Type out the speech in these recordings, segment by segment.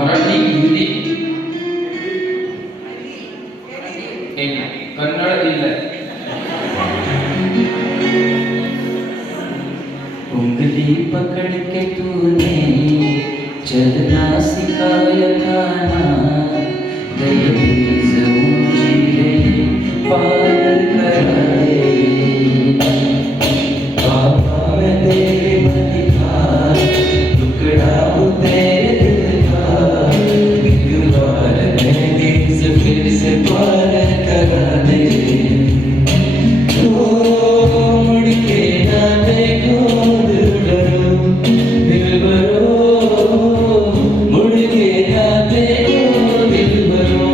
मराठी हिंदी कन्नड़ ಇಲ್ಲ उंगली पकड़ के तूने चलना सिखाया था ना दहलीज ऊंची है पार कराए बाबा मैं तेरे बलि का टुकड़ा हूँ तेरे दिल का एक बार मैं दिल से फिर से पार करा दे मुड़ के ना देखो दिल भरो मुड़ के ना देखो दिल भरो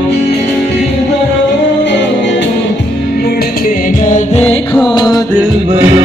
मुड़ के ना देखो दिल भरो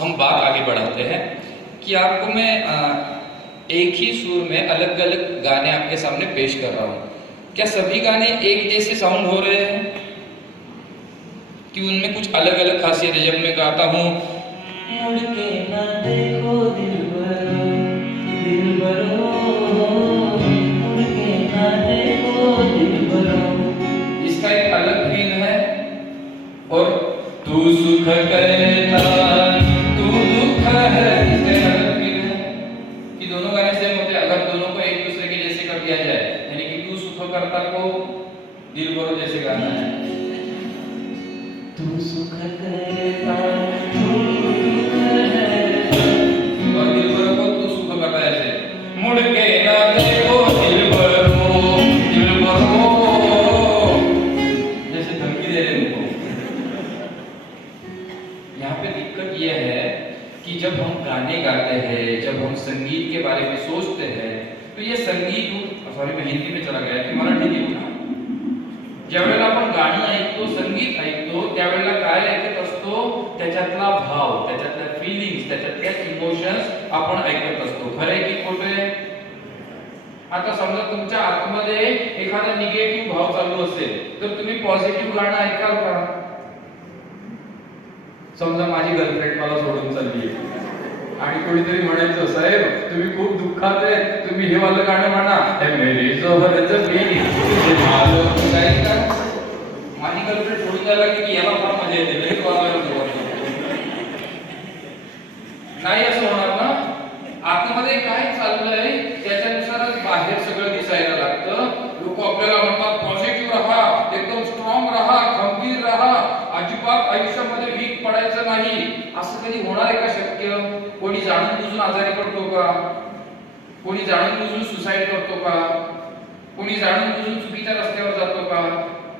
हम बात आगे बढ़ाते हैं कि आपको मैं एक ही सुर में अलग अलग गाने आपके सामने पेश कर रहा हूँ। क्या सभी गाने एक जैसे साउंड हो रहे हैं कि उनमें कुछ अलग अलग खासियत है? जब मैं गाता हूँ मुड़ के ना देखो दिल भरो, दिल भरो, मुड़ के ना देखो दिल भरो, इसका एक अलग फील है। और तू सुख करता तू दुख है, इसका एक अलग फील है कि दोनों गाने सेम होते हैं। अगर दोनों को कि जब हम गाने गाते हैं, जब हम संगीत के बारे में सोचते हैं, तो ये संगीत, सॉरी मैं हिंदी में चला गया की मराठी घेऊ ना. ज्यावेळेला आपण गाणी ऐकतो, संगीत ऐकतो, त्यावेळेला काय ऐकत असतो, त्याच्यातला भाव, त्याच्यातल्या फीलिंग्स, त्याच्यातल्या इमोशन्स आपण ऐकत असतो. खरं आहे की खोटं आहे? आता समजा तुमच्या आतमध्ये एखादा निगेटिव्ह भाव चालू असेल, तर तुम्ही पॉझिटिव्ह गाणं ऐकाल का? समजा माझी गर्लफ्रेंड मला सोडून चालली आहे आणि कोणीतरी म्हणायचं, साहेब तुम्ही खूप दुःखात आहे, तुम्ही हे वालं गाणं म्हणा, हे मेरी जोहर जबी तुझे मालूम जाईल का? माझी गर्लफ्रेंड सोडून जायला की याला फार मजा येते, लगेच वाजवायला सुरुवात होते. नाही असं होणार ना. आतमध्ये काय चाललंय त्याच्यानुसारच बाहेर सगळं दिसायला लागतं. लोक आपल्याला म्हणतात पॉझिटिव्ह राहा, एकदम स्ट्रॉंग राहा, खंबीर राहा, अजिबात आयुष्यामध्ये वीक पडायचं नाही. असं कधी होणार आहे का शक्य? कोणी जाणून बुजून आजारी पडतो का? कोणी जाणून बुजून सुसाईड करतो का? कोणी जाणून बुजून चुकीच्या रस्त्यावर जातो का?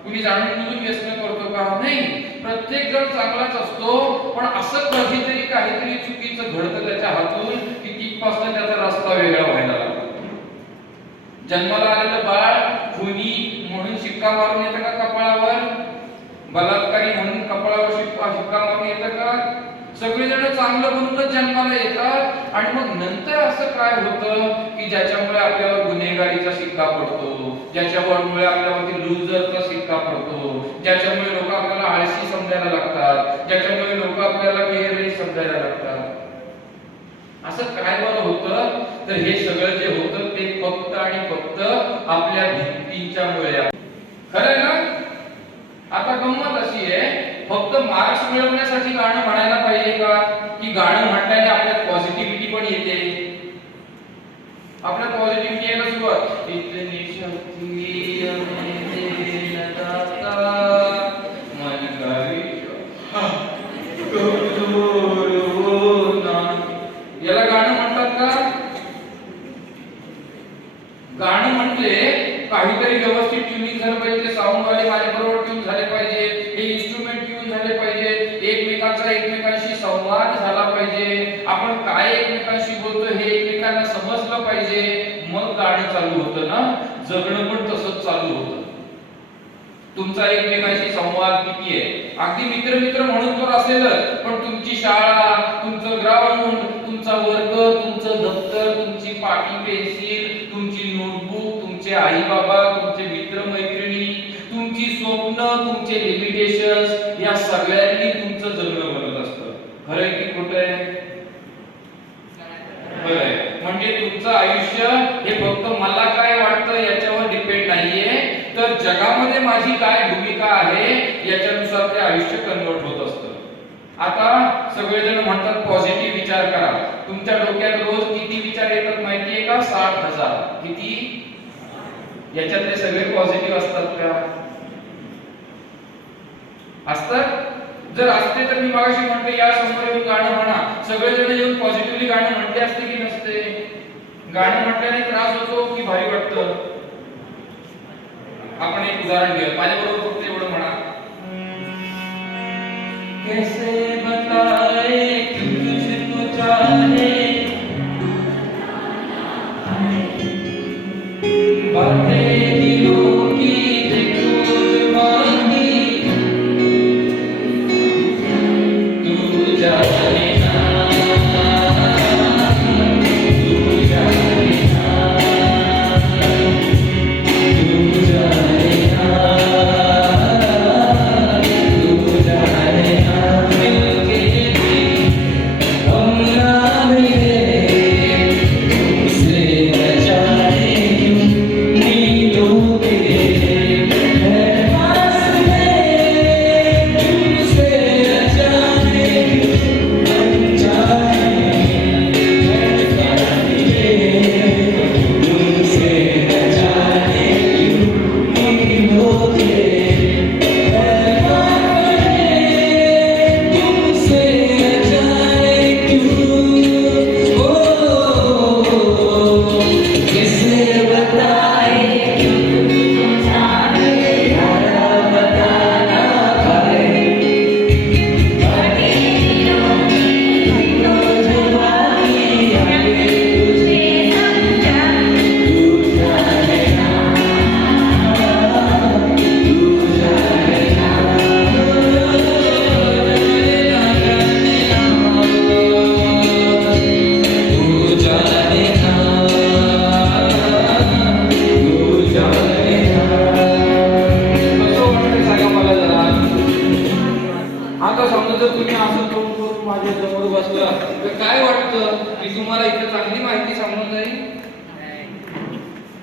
कोणी जाणून बुजून व्यसन करतो का? नाही. प्रत्येक जण चांगलाच असतो, पण असं कधीतरी काहीतरी चुकीचं घडतं त्याच्या हातून की तिथपासून त्याचा रस्ता वेगळा व्हायला लागतो. जन्माला आलेलं बाळ खुनी म्हणून शिक्का मारून येतं का कपाळावर? बलात्कारी म्हणून कपाळावर शिक्का मारून येतं का? सगळेजण चांगलं म्हणूनच जन्माला येतात आणि मग नंतर असं काय होतं की ज्याच्यामुळे आपल्यावर गुन्हेगारीचा शिक्का पडतो, ज्याच्यामुळे आपल्यावरती लूजरचा शिक्का पडतो, ज्याच्यामुळे लोक आपल्याला आळशी समजायला लागतात, ज्याच्यामुळे लोक आपल्याला बेहरी समजायला लागतात. असं काय बरं होतं? तर हे सगळं जे होतं ते फक्त आणि फक्त आपल्या भिंतींच्यामुळे. खरं आहे ना? आता गंमत अशी आहे, फक्त मार्क्स मिळवण्यासाठी गाणं म्हणायला पाहिजे का? की गाणं म्हटल्याने आपल्यात पॉझिटिव्हिटी पण येते? आपल्यात पॉझिटिव्हिटी यायला सुरुवात, इतनी शक्ती हमें दाता मन गावी याला गाणं म्हणतात का? गाणं म्हणजे काहीतरी व्यवस्थित ट्युनिंग झालं पाहिजे, साऊंड वाले माझ्याबरोबर ट्यून झाले पाहिजे, हे इन्स्ट्रुमेंट ट्यून झाले पाहिजे, एकमेकांचा एकमेकांशी संवाद झाला पाहिजे, आपण काय एकमेकांशी बोलतो हे एकमेकांना समजलं पाहिजे, मग गाणं चालू होतं ना. जगणं पण तसंच चालू होतं. तुमचा एकमेकांशी संवाद किती आहे? अगदी मित्र मित्र म्हणून तर असेलच, पण तुमची शाळा, तुमचं ग्राउंड, तुमचा वर्ग, तुमचं दप्तर, तुमची पाटी पेन्सिल, तुमची नोटबुक, तुमचे आई बाबा, तुमचे मित्र मैत्रिणी, तुमची स्वप्न, तुमचे लिमिटेशन्स, या सगळ्यांनी तुमचं जगणं बनत असतं. खरं आहे की खोटं आहे? खरं आहे. म्हणजे तुमचं आयुष्य हे फक्त मला काय वाटतं याच्यावर डिपेंड नाहीये, तर जगामध्ये माझी काय भूमिका आहे याच्यानुसार ते आयुष्य कन्वर्ट होत असतं. आता सगळेजण म्हणतात पॉझिटिव्ह विचार करा. तुमच्या डोक्यात रोज किती विचार येतात माहितीये का? 60,000. किती? याच्यातले सगळे पॉझिटिव्ह असतात का? असतात? जर असते तर मी मागाशी म्हणते या समोर येऊन गाणं म्हणा, सगळेजण येऊन पॉझिटिव्हली गाणं म्हणते असते की नसते? गाणं म्हटल्याने त्रास होतो की भारी वाटतं? आपण एक उदाहरण घेऊया. माझ्याबरोबर फक्त एवढं म्हणा, कैसे बताए कि तुझको चाहे, बातें दिलों की देखो जुबानी, तू जाने ना, तू जाने ना, तू जाने ना, तू जाने ना, मिलके भी तर काय वाटतं की तुम्हाला इथे चांगली माहिती सांगून जाईल?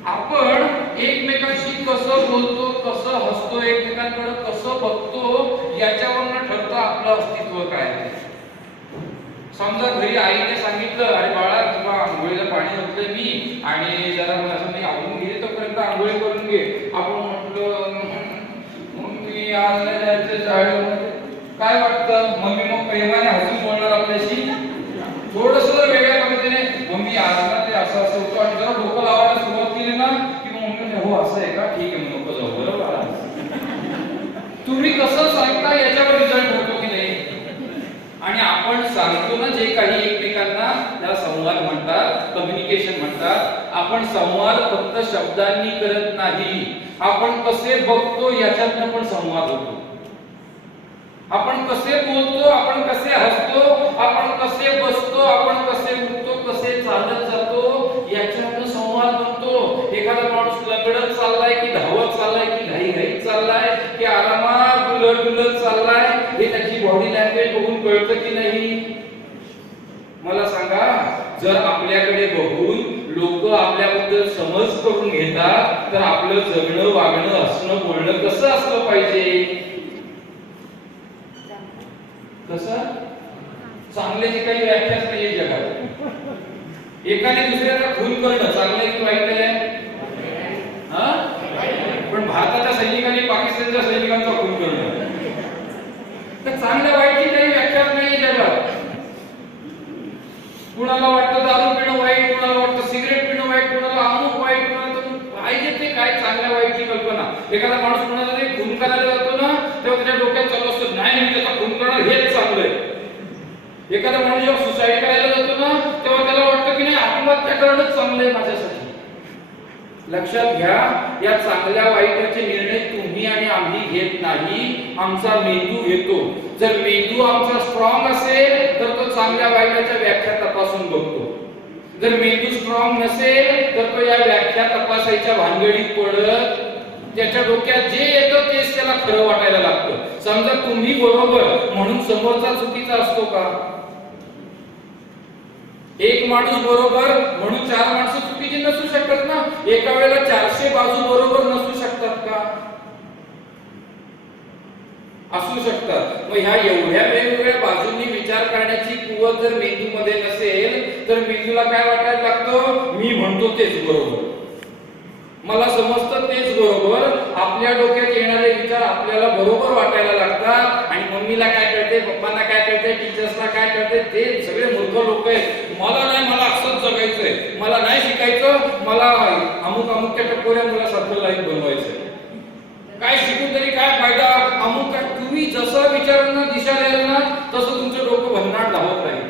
आपण एकमेकांशी कसं बोलतो, कसं हसतो, एकमेकांकडे कसं बघतो याच्यावरनं ठरतं आपलं अस्तित्व काय. समजा घरी आईने सांगितलं, अरे बाळा तुला आंघोळीला पाणी ओतलंय मी आणि जरा असं मी आवडून घे तोपर्यंत आंघोळी करून घे. आपण म्हटलं मम्मी आज नाही जायचं शाळेमध्ये, काय वाटतं? मम्मी मग प्रेमाने हसून बोलणार आपल्याशी, थोडस जर वेगळ्या पद्धतीने मम्मी आज ना ते असं असं होतं आणि जरा डोकं लावायला सुरुवात केली ना की मग मम्मी हो असं आहे का, ठीक आहे मग नको जाऊ. बरोबर, तुम्ही कसं सांगता याच्यावर रिझल्ट होतो की नाही. आणि आपण सांगतो ना जे काही एकमेकांना, त्याला संवाद म्हणतात, कम्युनिकेशन म्हणतात. आपण संवाद फक्त शब्दांनी करत नाही, आपण कसे बघतो याच्यातनं पण संवाद होतो. आपण कसे बोलतो, आपण कसे हसतो, आपण कसे बसतो, आपण कसे उठतो, कसे चालत जातो याच्यातून संवाद बनतो. एखादा माणूस लंगडत चाललाय की धावत चाललाय की घाई चाललाय की आरामात उलट चाललाय हे त्याची बॉडी लँग्वेज बघून कळतं की नाही. मला सांगा, जर आपल्याकडे बघून लोक आपल्याबद्दल समज करून घेतात तर आपलं जगणं, वागणं, हसणं, बोलणं कसं असलं पाहिजे? कसं? चांगल्याची काही व्याख्याच नाहीये जगात. एकाने दुसऱ्याचा खून करणं चांगलं आहे की वाईट आहे? हा? पण भारताच्या सैनिकांनी पाकिस्तानच्या सैनिकांचा खून करणं, तर चांगल्या वाईटची काही व्याख्याच नाहीये जगात. कुणाला वाटतं दारू पिणं वाईट, कुणाला वाटतं सिगरेट पिणं वाईट, कुणाला अमुक वाईट, कुणाला पाहिजे ते काय चांगल्या वाईटची कल्पना. एखादा माणूस कुणाला तरी खून करायला जातो ना तेव्हा त्याच्या डोक्यात चालू असतं नाही मी त्याचा खून करणार हेच चांगलंय. एखादा माणूस जेव्हा सुसाईड करायला जातो ना तेव्हा त्याला वाटतं की नाही आत्महत्या करणंच चांगलंय माझ्यासाठी. लक्षात घ्या, या चांगल्या वाईटाचे निर्णय तुम्ही आणि आम्ही घेत नाही, आमचा मेंदू घेतो. जर मेंदू आमचा स्ट्रॉंग असेल तर तो चांगल्या वाईटाच्या व्याख्या तपासून बघतो. जर मेंदू स्ट्रॉंग नसेल तर तो या व्याख्या तपासायच्या भानगडीत पडत त्याच्या डोक्यात जे येतं तेच त्याला खरं वाटायला लागतं. समजा तुम्ही बरोबर म्हणून समोरचा चुकीचा असतो का? एक माणूस बरोबर म्हणून चार माणसं चुकीची नसू शकतात ना. एका वेळेला 400 बाजू बरोबर नसू शकतात का? असू शकतात. मग ह्या एवढ्या वेगवेगळ्या बाजूंनी विचार करण्याची कुवत जर मेंदूमध्ये नसेल तर मेंदूला काय वाटायला लागतं? मी म्हणतो तेच बरोबर, मला समजतं तेच बरोबर. आपल्या डोक्यात येणारे विचार आपल्याला बरोबर वाटायला लागतात. आणि मम्मीला काय कळते, पप्पांना काय कळते, टीचर्सला काय कळते, ते सगळे मूर्ख लोक आहेत. मला नाही, मला असंच जगायचंय, मला नाही शिकायचं, मला अमुक टपोऱ्या मुलासारखं लाईफ बनवायचंय. काय शिकून तरी काय फायदा, अमुक काय. तुम्ही जसं विचारांना दिशा द्याल ना तसं तुमचं डोकं भन्नाट धावत राहील.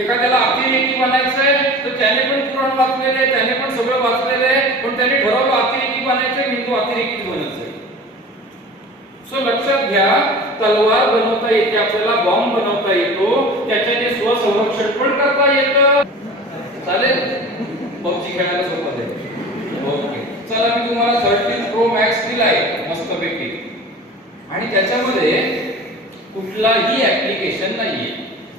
एखाद्याला अतिरेकी बनायचंय तर त्याने पण पुराण वाचलेलं आहे, त्याने पण सगळं वाचलेलं आहे, पण त्याने ठरवलं अतिरेकी बनायचंय, मेंदू अतिरेकीच बनायचंय. सो लक्षात घ्या, तलवार बनवता येते आपल्याला, बॉम्ब बनवता येतो, त्याच्याने स्वसंरक्षण पण करता येतं. चालेल, पबजी खेळायला सोपं आहे. ओके, चला मी तुम्हाला 13 Pro Max दिलाय मस्तपैकी आणि त्याच्यामध्ये कुठलाही ऍप्लिकेशन नाहीये.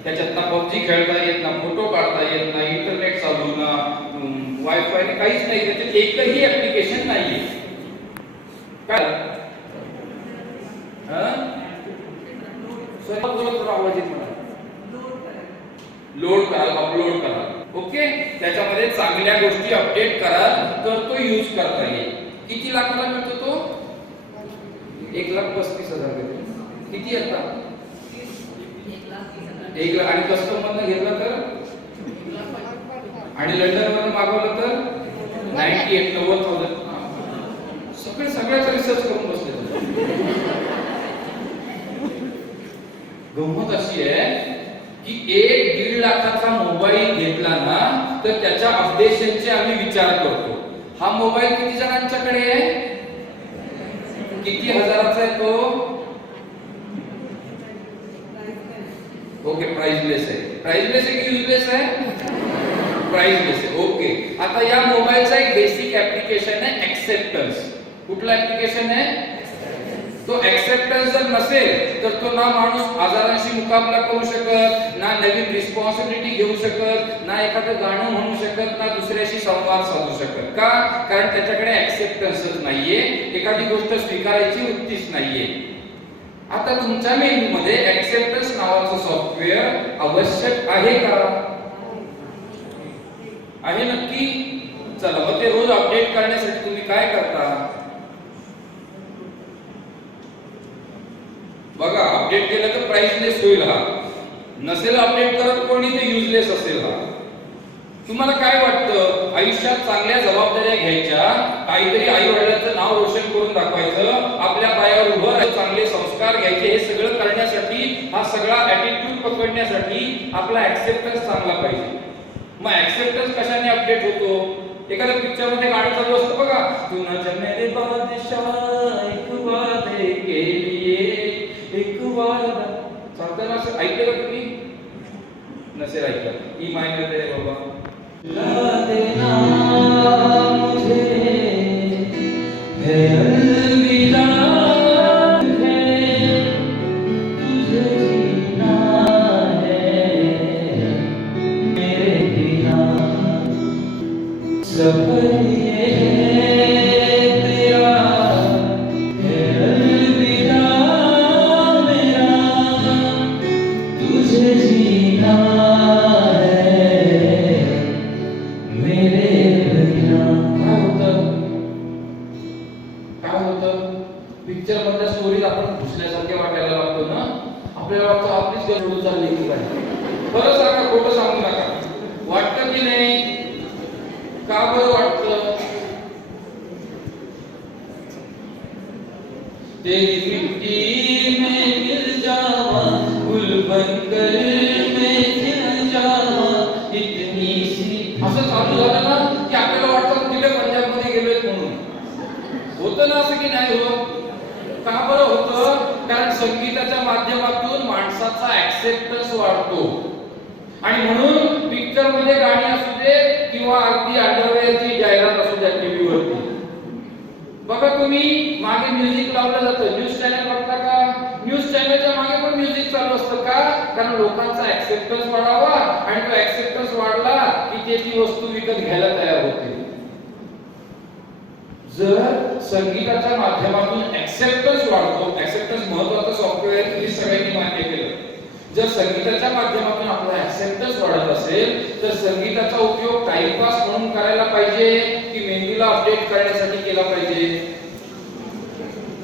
त्याच्यात ना पबजी खेळता येत, ना फोटो काढता येत, ना इंटरनेट चालू, ना वायफाय, काहीच नाही. त्याच्यात एकही ऍप्लिकेशन नाहीये. काय आवाज येत मला, लोड करा, अपलोड करा. ओके, त्याच्यामध्ये चांगल्या गोष्टी अपडेट करा तर तो यूज करता येईल. किती लाखाला मिळतो तो? 1,35,000. किती आता? 1 लाख. आणि कस्टमरनं घेतलं तर आणि लंडनवरून मागवलं तर 90,000. सगळ्याचा रिसर्च करून बसले. गंमत अशी आहे की 1-1.5 लाखाचा मोबाईल घेतला ना तर त्याच्या अपडेशनचे आम्ही विचार करतो. हा मोबाईल किती जणांच्याकडे आहे? किती हजाराचा आहे तो? ओके, प्राइसलेस आहे. प्राइसलेस आहे की युजलेस आहे? प्राइसलेस आहे. ओके, आता या मोबाईलचा एक बेसिक ऍप्लिकेशन आहे एक्सेप्टन्स. कुठला ऍप्लिकेशन आहे? तो ऍक्सेप्टन्स जर नसेल तर तो ना माणूस आजारांशी मुकाबला करू शकत, ना नवीन रिस्पॉन्सिबिलिटी घेऊ शकत, ना एखादं गाणं म्हणू शकत, ना दुसऱ्याशी संवाद साधू शकत. का? कारण त्याच्याकडे ऍक्सेप्टन्सच नाहीये, एखादी गोष्ट स्वीकारायची वृत्तीच नाहीये. आता तुमच्या मेंदूमध्ये ऍक्सेप्टन्स नावाचं सॉफ्टवेअर आवश्यक आहे का? आहे नक्की. चला मग ते रोज अपडेट करण्यासाठी तुम्ही काय करता? बघा, अपडेट केलं तर प्राइसलेस होईल हा. नसेल अपडेट करत कोणी तर युजलेस असेल हा. तुम्हाला काय वाटतं, आयुष्यात चांगल्या जबाबदाऱ्या घ्यायच्या, काहीतरी आई वडिलांचं नाव रोशन करून दाखवायचं, आपल्या पायावर उभं राहायचं, चांगले संस्कार घ्यायचे, हे सगळं करण्यासाठी, हा सगळा ऍटिट्यूड पकडण्यासाठी आपला ऍक्सेप्टन्स चांगला पाहिजे. मग ऍक्सेप्टन्स कशाने अपडेट होतो? एखाद्या पिक्चर मध्ये गाणं चालू असतं बघा, तू न मेरे बादशाह एक वादे के लिए एक वादा. चालतं ना असं? ऐकलं का तुम्ही? नसेल ऐकलं. ई मायनर रे बाबा. ला देना मुझे है अलविदा, है तुझे जीना है मेरे बिना. सफर ये है तेरा, है अलविदा मेरा, तुझे जीना है मेरे बिना. काय होतं? पिक्चर मधल्या स्टोरीज आपण घुसल्यासारखे वाटायला लागतो ना. आपल्याला वाटतं आपलीच गरज चालली की काय. खरं सांगा, खोटं सांगू नका. वाटतं की नाही? का बरं वाटतं? तेरी मिट्टी में मिल जावा, गुल बनकर मैं खिल जावा, इतनी सी. असं चालू झालं ना की आपल्याला वाटतं तिथे पंजाब मध्ये गेलोय म्हणून. होतं ना असं की नाही होत? का बरं होतं? कारण संगीताच्या माध्यमातून माणसाचा ऍक्सेप्टन्स वाढतो. आणि म्हणून पिक्चर मध्ये गाणी असू दे किंवा अगदी अंडरवेअरची जाहिरात असू द्या टीव्ही वरती, बघा तुम्ही मागे म्युझिक लावलं जातं. न्यूज चॅनल बघता का? न्यूज चॅनलच्या मागे पण म्युझिक चालू असतं. का? कारण लोकांचा ऍक्सेप्टन्स वाढावा, आणि तो ऍक्सेप्टन्स वाढला की ते ती वस्तू विकत घ्यायला तयार होते. जर संगीताच्या माध्यमातून ऍक्सेप्टन्स वाढतो, ऍक्सेप्टन्स महत्त्वाचं सॉफ्टवेअर तुम्ही सगळ्यांनी मान्य केलं. जर संगीताच्या माध्यमातून आपला ऍक्सेप्टन्स वाढत असेल तर संगीताचा उपयोग टाइमपास म्हणून करायला पाहिजे की मेंदूला अपडेट करण्यासाठी केला पाहिजे?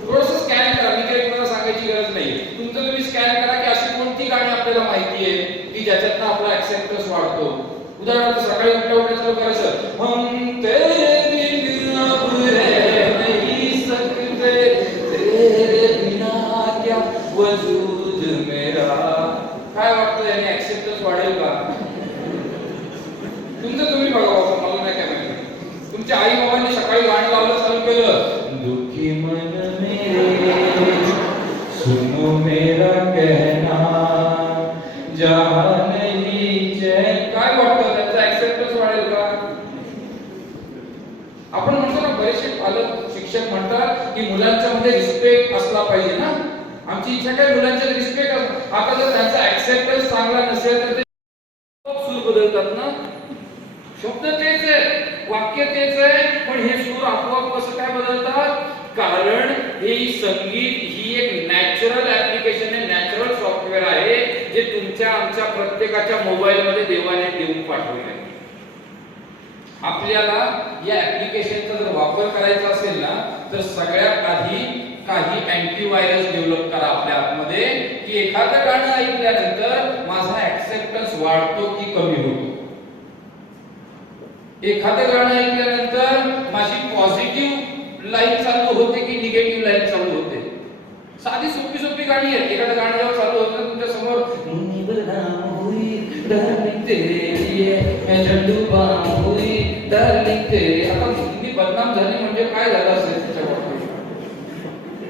थोडंसं स्कॅन करा. मी काही तुम्हाला सांगायची गरज नाही. तुमचं तुम्ही स्कॅन करा की अशी कोणती गाणी आपल्याला माहिती आहे की ज्याच्यातनं आपला ऍक्सेप्टन्स वाढतो. उदाहरणार्थ सकाळी उठल्या उठल्या चालू करायचं, हम तेरे बिना अब रह नहीं सकते, तेरे बिना क्या वजूद मेरा. काय वाटतं, याने ऍक्सेप्टन्स वाढेल का? तुमचं तुम्ही बघा बाबा, मला नाही काय माहिती. तुमच्या आई बाबांनी सकाळी गाणं लावलं चालू केलं, दुखी मन मेरे सुनो मेरा कहना, जहां नहीं चैन. काय वाटतं, त्याचा ऍक्सेप्टन्स वाढेल का? आपण म्हणतो ना, बरेचसे पालक शिक्षक म्हणतात की मुलांच्या मध्ये रिस्पेक्ट असला पाहिजे ना. आमची इच्छा काय, मुलांच्या रिस्पेक्ट. आता जर त्यांचा ऍक्सेप्टन्स चांगला नसेल तर ते सूर बदलतात ना. शब्द तेच आहे, वाक्य तेच आहे, पण हे सूर आपोआप कसं काय बदलतात? कारण हे संगीत ही एक नॅचरल ऍप्लिकेशन आहे, नॅचरल सॉफ्टवेअर आहे, जे तुमच्या आमच्या प्रत्येकाच्या मोबाईल मध्ये देवाने देऊन पाठवले. आपल्याला या ऍप्लिकेशनचा जर वापर करायचा असेल ना, तर सगळ्यात आधी काही अँटीव्हायरस डेव्हलप करा आपल्या आतमध्ये, की एखादं गाणं ऐकल्यानंतर माझा ऍक्सेप्टन्स वाढतो की कमी होतो. एखादं गाणं ऐकल्यानंतर माझी पॉझिटिव्ह लाईन चालू होते की निगेटिव्ह लाईन चालू होते. साधी सोपी सोपी गाणी आहेत. एखादं गाणं जेव्हा चालू होतं तुमच्या समोर, डार्लिंग तेरे लिए मैं झंडू बाम हुई, डार्लिंग तेरे. आता हिंदी बदनाम झाली म्हणजे काय झालं असेल त्याच्या बाबतीत?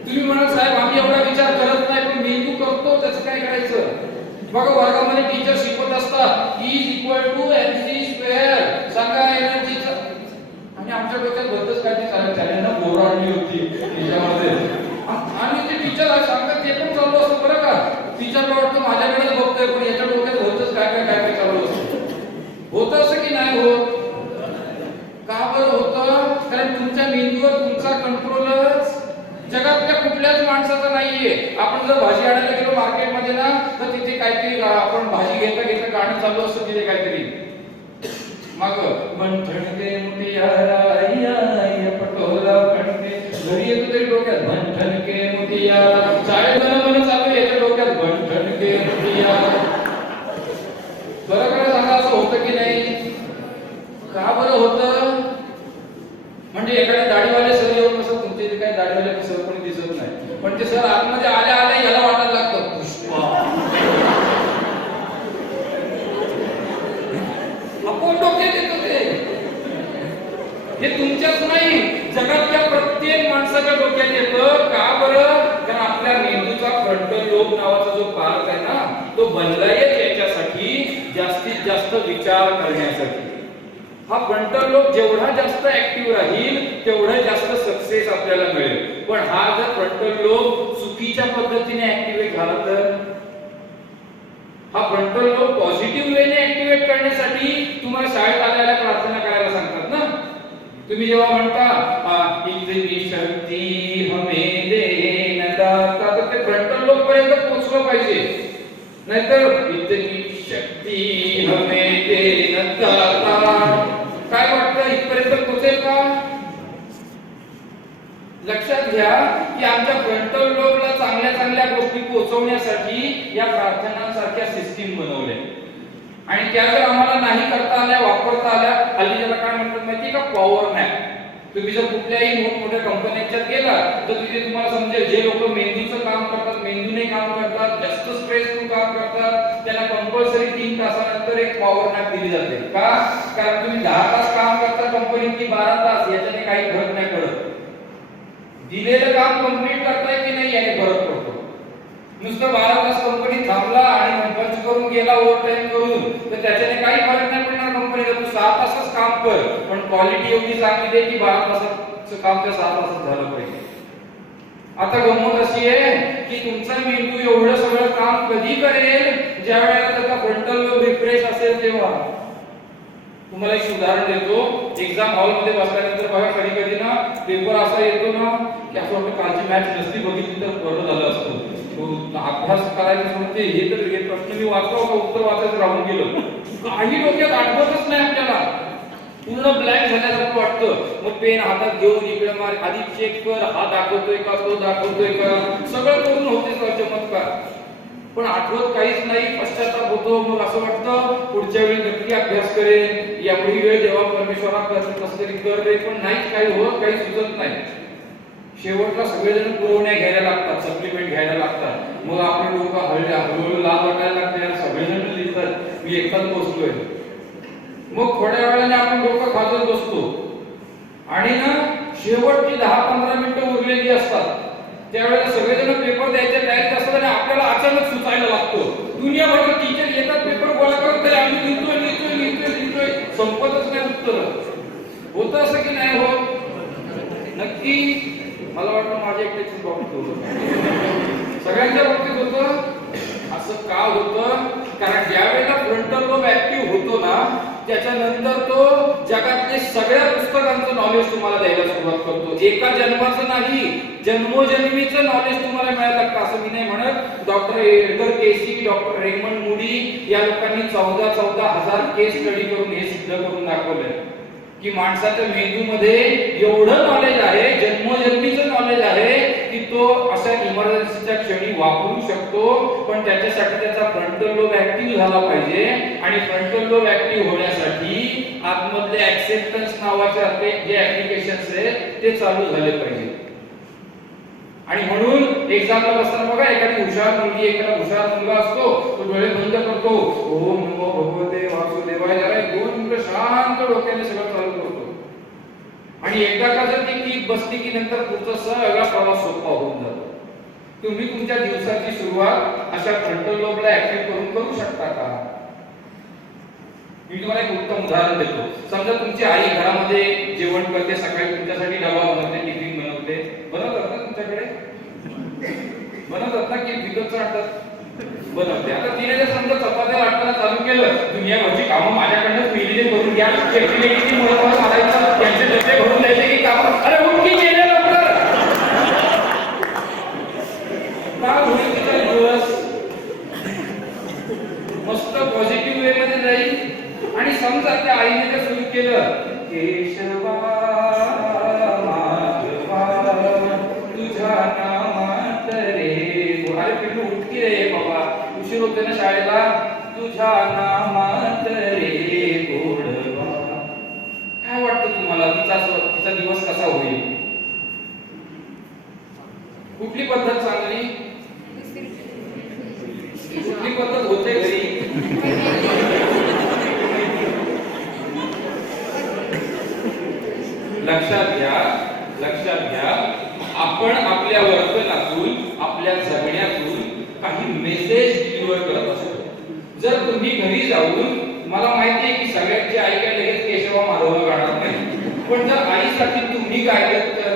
तुम्ही म्हणाल साहेब आम्ही एवढा विचार करत नाही, पण मेंदू करतो, त्याचं काय करायचं? बघा, वर्गामध्ये टीचर शिकवत असतात E = mc². सांगा एनर्जीचा. आणि आमच्या डोक्यात बद्दच काय चालत चालेल ना, बोराडली होती त्याच्यामध्ये. आणि ते सांगतात ते पण चालू असतं बरं का. टीचरला वाटतं माझ्याकडेच बघतोय, पण याच्या डोक्यात होतच काय चालू असतं. होतं असं की नाही होत? का बरं होतं? कारण तुमच्या मेंदूवर तुमचा कंट्रोलच जगातल्या कुठल्याच माणसाचा नाहीये. आपण जर भाजी आणायला गेलो मार्केटमध्ये ना, तर तिथे काहीतरी आपण भाजी घेता घेता गाणं चालू असतं तिथे काहीतरी माग बनठणके मुटियारा या पटोला बनके. घरी येतो तरी डोक्यात बनठणके मुटियारा. शाळेत मन चालू आहे याच्या डोक्यात बनठणके मुटियारा. बरं खरं सांगा असं होतं की नाही? का बरं होतं? म्हणजे एखाद्या दाढीवाले सर येऊन कसं तुमचे जे काही दाढीवाले सर कोणी दिसत नाही, पण ते सर आतमध्ये आल्या आल्या याला वाटायला लागतं पुष्पा. आपण डोक्यात येतं ते. हे तुमच्याच नाही, जगातल्या प्रत्येक माणसाच्या डोक्यात येतं. का बरं? कारण आपल्या मेंदूचा फ्रंटल लोब नावाचा जो पार्ट आहे ना, तो बनलाय याच्यासाठी, जास्तीत जास्त विचार करण्यासाठी. हा फ्रंटल लोब जेवढा जास्त ऍक्टिव्ह राहील तेवढा जास्त सक्सेस आपल्याला मिळेल. पण हा जर फ्रंटल लोब चुकीच्या पद्धतीने ऍक्टिव्हेट झाला तर, हा फ्रंटल लोब पॉझिटिव्ह वेने ऍक्टिव्हेट करण्यासाठी तुम्हाला शाळेत आल्याला प्रार्थना करायला सांगतात ना. तुम्ही जेव्हा म्हणता इतनी शक्ती हमें देना दाता, तर ते फ्रंटल लोब पर्यंत पोहोचलं पाहिजे. नाहीतर इतनी शक्ती हमें देना दाता, काय वाटतं इथपर्यंत पोहोचेल का? लक्षात घ्या की आमच्या फ्रंटल लोबला चांगल्या चांगल्या गोष्टी पोहोचवण्यासाठी या प्रार्थनांसारख्या सिस्टीम बनवल्या. आणि त्या जर आम्हाला नाही करता आल्या, वापरता आल्या, हल्ली ज्याला काय म्हणतात माहिती का, पॉवर नॅप. तुम्ही जर कुठल्याही मोठमोठ्या कंपन्यांच्यात गेला तर तिथे तुम्हाला समजेल जे लोक मेंदूचं काम करतात, मेंदूने काम करतात, जास्त स्ट्रेसफुल काम करतात, त्यांना कंपल्सरी 3 तासानंतर एक पॉवर नॅप दिली जाते. का? कारण तुम्ही 10 तास काम करता कंपनीत की 12 तास, याच्याने काही फरक नाही पडत. दिलेलं काम कंप्लीट करताय की नाही याने फरक पडतो. नुसतं 12 तास कंपनीत थांबला आणि पंच करून गेला ओव्हर टाइम करून, तर त्याच्याने काही फरक नाही पडणार कंपनीला. तू 6 तासच काम कर, पण क्वालिटी एवढी चांगली दे की 12 तासाचं काम त्या 6 तासात झालं पाहिजे. आता गंमत अशी आहे की तुमचा मेंदू एवढं सगळं काम कधी करेल, ज्या वेळेला त्याचा फ्रंटल लोब रिफ्रेश असेल तेव्हा. तुम्हाला एक उदाहरण देतो. एक्झाम हॉल मध्ये बसल्यानंतर बघा कधी कधी ना पेपर असा येतो ना की असं वाटतं कालची मॅच नसती बघितली तर बरं झालं असतं. अभ्यास करायचं म्हणते हे तर हे प्रश्न मी वाचलो का उत्तर वाचायचं राहून गेलं, काही डोक्यात आठवतच नाही आपल्याला, पूर्ण ब्लँक झाल्यासारखं वाटतं. मग पेन हातात घेऊन इकडे मार, आधी चेक कर हा दाखवतोय का तो दाखवतोय का, सगळं करून होते चमत्कार, पण आठवत काहीच नाही. पश्चाताप होतो. मग असं वाटतं पुढच्या वेळी नक्की अभ्यास करेन, यापुढे वेळ जेव्हा परमेश्वरा कसं तरी कर रे, पण नाहीच काही होत, काही सुचत नाही. शेवटला सगळेजण पुरवण्या घ्यायला लागतात, सप्लिमेंट घ्यायला लागतात. मग आपले डोकं हळूहळू लाल वाटायला लागते, सगळेजण लिहितात मी एकटाच पोहोचलोय. मग थोड्या वेळाने आपण डोकं खातच बसतो आणि ना शेवटची 10-15 मिनिटं उरलेली असतात. त्यावेळेला सगळेजण पेपर द्यायचे तयारीत असतात आणि आपल्याला अचानक सुचायला लागतो. दुनियाभरचे टीचर येतात पेपर गोळा करत, तरी आम्ही लिहितोय, संपतच नाही उत्तर. होतं असं की नाही होत? नक्की. मला वाटतं माझ्या एकट्याचीच बाबतीत होतं, सगळ्यांच्या बाबतीत होतं. असं का होतं? कारण ज्या वेळेला फ्रंटल लोब ऍक्टिव्ह होतो ना, त्याच्यानंतर तो जगातले सगळ्या पुस्तकांचं नॉलेज तुम्हाला द्यायला सुरुवात करतो. एका जन्माचं नाही, जन्मोजन्मीचं नॉलेज तुम्हाला मिळायला लागतं. असं मी नाही म्हणत. डॉक्टर एडगर केसी, डॉक्टर रेमंड मूडी या लोकांनी 14,000 केस स्टडी करून हे सिद्ध करून दाखवलंय की माणसाच्या मेंदूमध्ये एवढं नॉलेज आहे, जन्मोजन्मीचं नॉलेज आहे की तो अशा इमर्जन्सीच्या क्षणी वापरू शकतो. पण त्याच्यासाठी त्याचा फ्रंटल लोब ऍक्टिव्ह झाला पाहिजे आणि फ्रंटल लोब ऍक्टिव्ह होण्यासाठी आतमधले ऍक्सेप्टन्स नावाचे जे ऍप्लिकेशन्स आहेत ते चालू झाले पाहिजे. आणि म्हणून एक्झामला बसताना बघा एखादी हुशार मुलगी, एखादा हुशार मुलगा असतो, तो डोळे बंद करतो, ओम नमो भगवते वासुदेवाय, जरा 2 मिनिटं शांत डोक्याने सगळं चालू करतो. आणि एकदा का जर ती टीक बसली की नंतर पुढचा सगळा प्रवास सोपा होऊन जातो. तुम्ही तुमच्या दिवसाची सुरुवात अशा फ्रंटल लोबला ऍक्टिव्ह करून करू शकता का? मी तुम्हाला एक उत्तम उदाहरण देतो. समजा तुमची आई घरामध्ये जेवण करते, सकाळी तुमच्यासाठी डबा बनवते, टिफिन बनवते, बनवतात ना तुमच्याकडे? विकतचं आणतात बनवते. आता तिने जर समजा चपात्या लाटताना चालू केलं, दुनियाभरची कामं माझ्याकडनं पहिले करून घ्या, किती मला चालायचं, त्यांचे डबे भरून द्यायचे की कामं, अरे उठकी गेले लवकर का होईल तिचा दिवस मस्त पॉझिटिव्ह वे मध्ये जाईल. आणि समजा त्या आईने जर सुरू केलं, केशवा तुझ्या नामात रे, अरे पिल्लू उठकी रे बाबा, उशीर होते ना शाळेला, तुझ्या नामात रे गोडवा. काय वाटतं तुम्हाला तिचा दिवस कसा होईल? कुठली पद्धत चांगली, कुठली पद्धत होते घरी? लक्षात घ्या, आपण आपल्या वर्तनातून, आपल्या जगण्यातून काही मेसेज डिलिव्हर करत असतो. जर तुम्ही घरी जाऊन, मला माहिती आहे की सगळ्यांची आई काय लगेच केशवा माधवला गाणार नाही, पण जर आईसाठी तुम्ही गायलं तर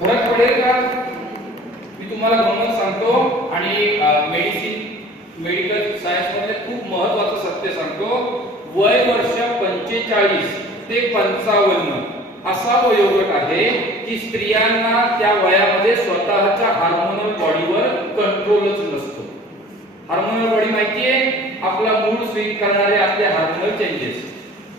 फरक पडेल का? मी तुम्हाला गंमत सांगतो आणि मेडिकल सायन्स मध्ये खूप महत्त्वाचं सत्य सांगतो. वय वर्ष 45 ते 55 असा वयोगट आहे की स्त्रियांना त्या वयामध्ये स्वतःच्या हार्मोनल बॉडीवर कंट्रोलच नसतो. हार्मोनल बॉडी माहितीये, आपला मूड स्विंग करणारे आपले हार्मोनल चेंजेस.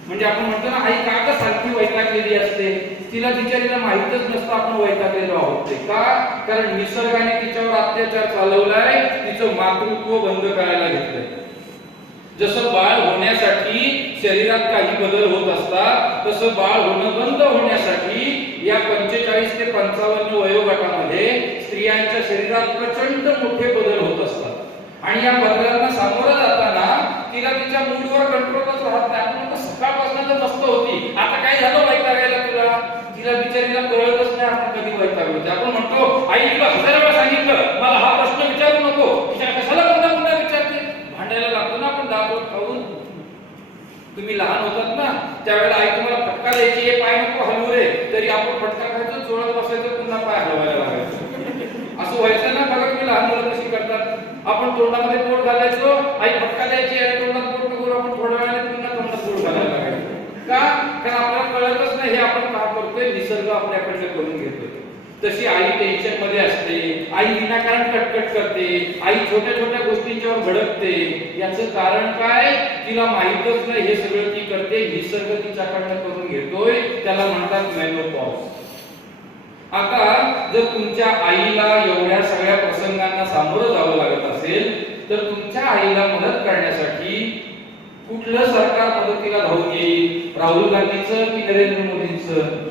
म्हणजे आपण म्हणतो ना, आई का सारखी वैतागलेली असते, तिला बिचारीला माहितच नसतं आपण वैतागलेलो आहोत. का? कारण निसर्गाने तिच्यावर अत्याचार चालवलाय, तिचं मातृत्व बंद करायला घेतलंय. जसं बाळ होण्यासाठी शरीरात काही बदल होत असतात, तसं बाळ होणं बंद होण्यासाठी या 45 ते 55 वयोगटामध्ये स्त्रियांच्या शरीरात प्रचंड मोठे बदल होत असतात. आणि या बदलांना सामोरं जाताना तिला तिच्या मूडवर कंट्रोलच राहत नाही. आपण सकाळपासून तर मस्त होती, आता काय झालं वैतागायला तिला बिचारीला कळतच नाही आपण कधी वैतागलो. आपण म्हणतो, आई तुला 1000 वेळा सांगितलं मला हा प्रश्न विचारू नको, कशाला पुन्हा विचारते? भांडायला लागतो ना आपण दात खाऊन. तुम्ही लहान होतात ना त्यावेळेला आई तुम्हाला फटका द्यायची, हे पाय नको हलवू रे, तरी आपण फटका खायचो, चोळत बसायचं, पुन्हा पाय हलवायला लागायचं. असं व्हायचं ना? बघा तुम्ही लहान मुलं कशी करतात. आपण तोंडामध्ये पोट घालायचो, आई फटका द्यायची, आणि तोंडात पोट नको, आपण थोड्या वेळाने पुन्हा तोंडात पोट घालायला लागायचं. का? कारण आपल्याला कळतच नाही हे आपण का करतोय, निसर्ग आपल्याकडे करून घेतोय. तशी आई टेन्शन मध्ये असते, आई विनाकारण कटकट करते, आई छोट्या छोट्या गोष्टींच्यावर भडकते. याचं कारण काय? तिला माहितच नाही हे सगळं ती करते, निसर्ग तिच्याकडनं करून घेतोय. त्याला म्हणतात मेनोपॉज. आता जर तुमच्या आईला एवढ्या सगळ्या प्रसंगांना सामोरं जावं लागत असेल, तर तुमच्या आईला मदत करण्यासाठी कुठलं सरकार मदतीला धावून येईल? राहुल गांधीचं की नरेंद्र मोदींचं?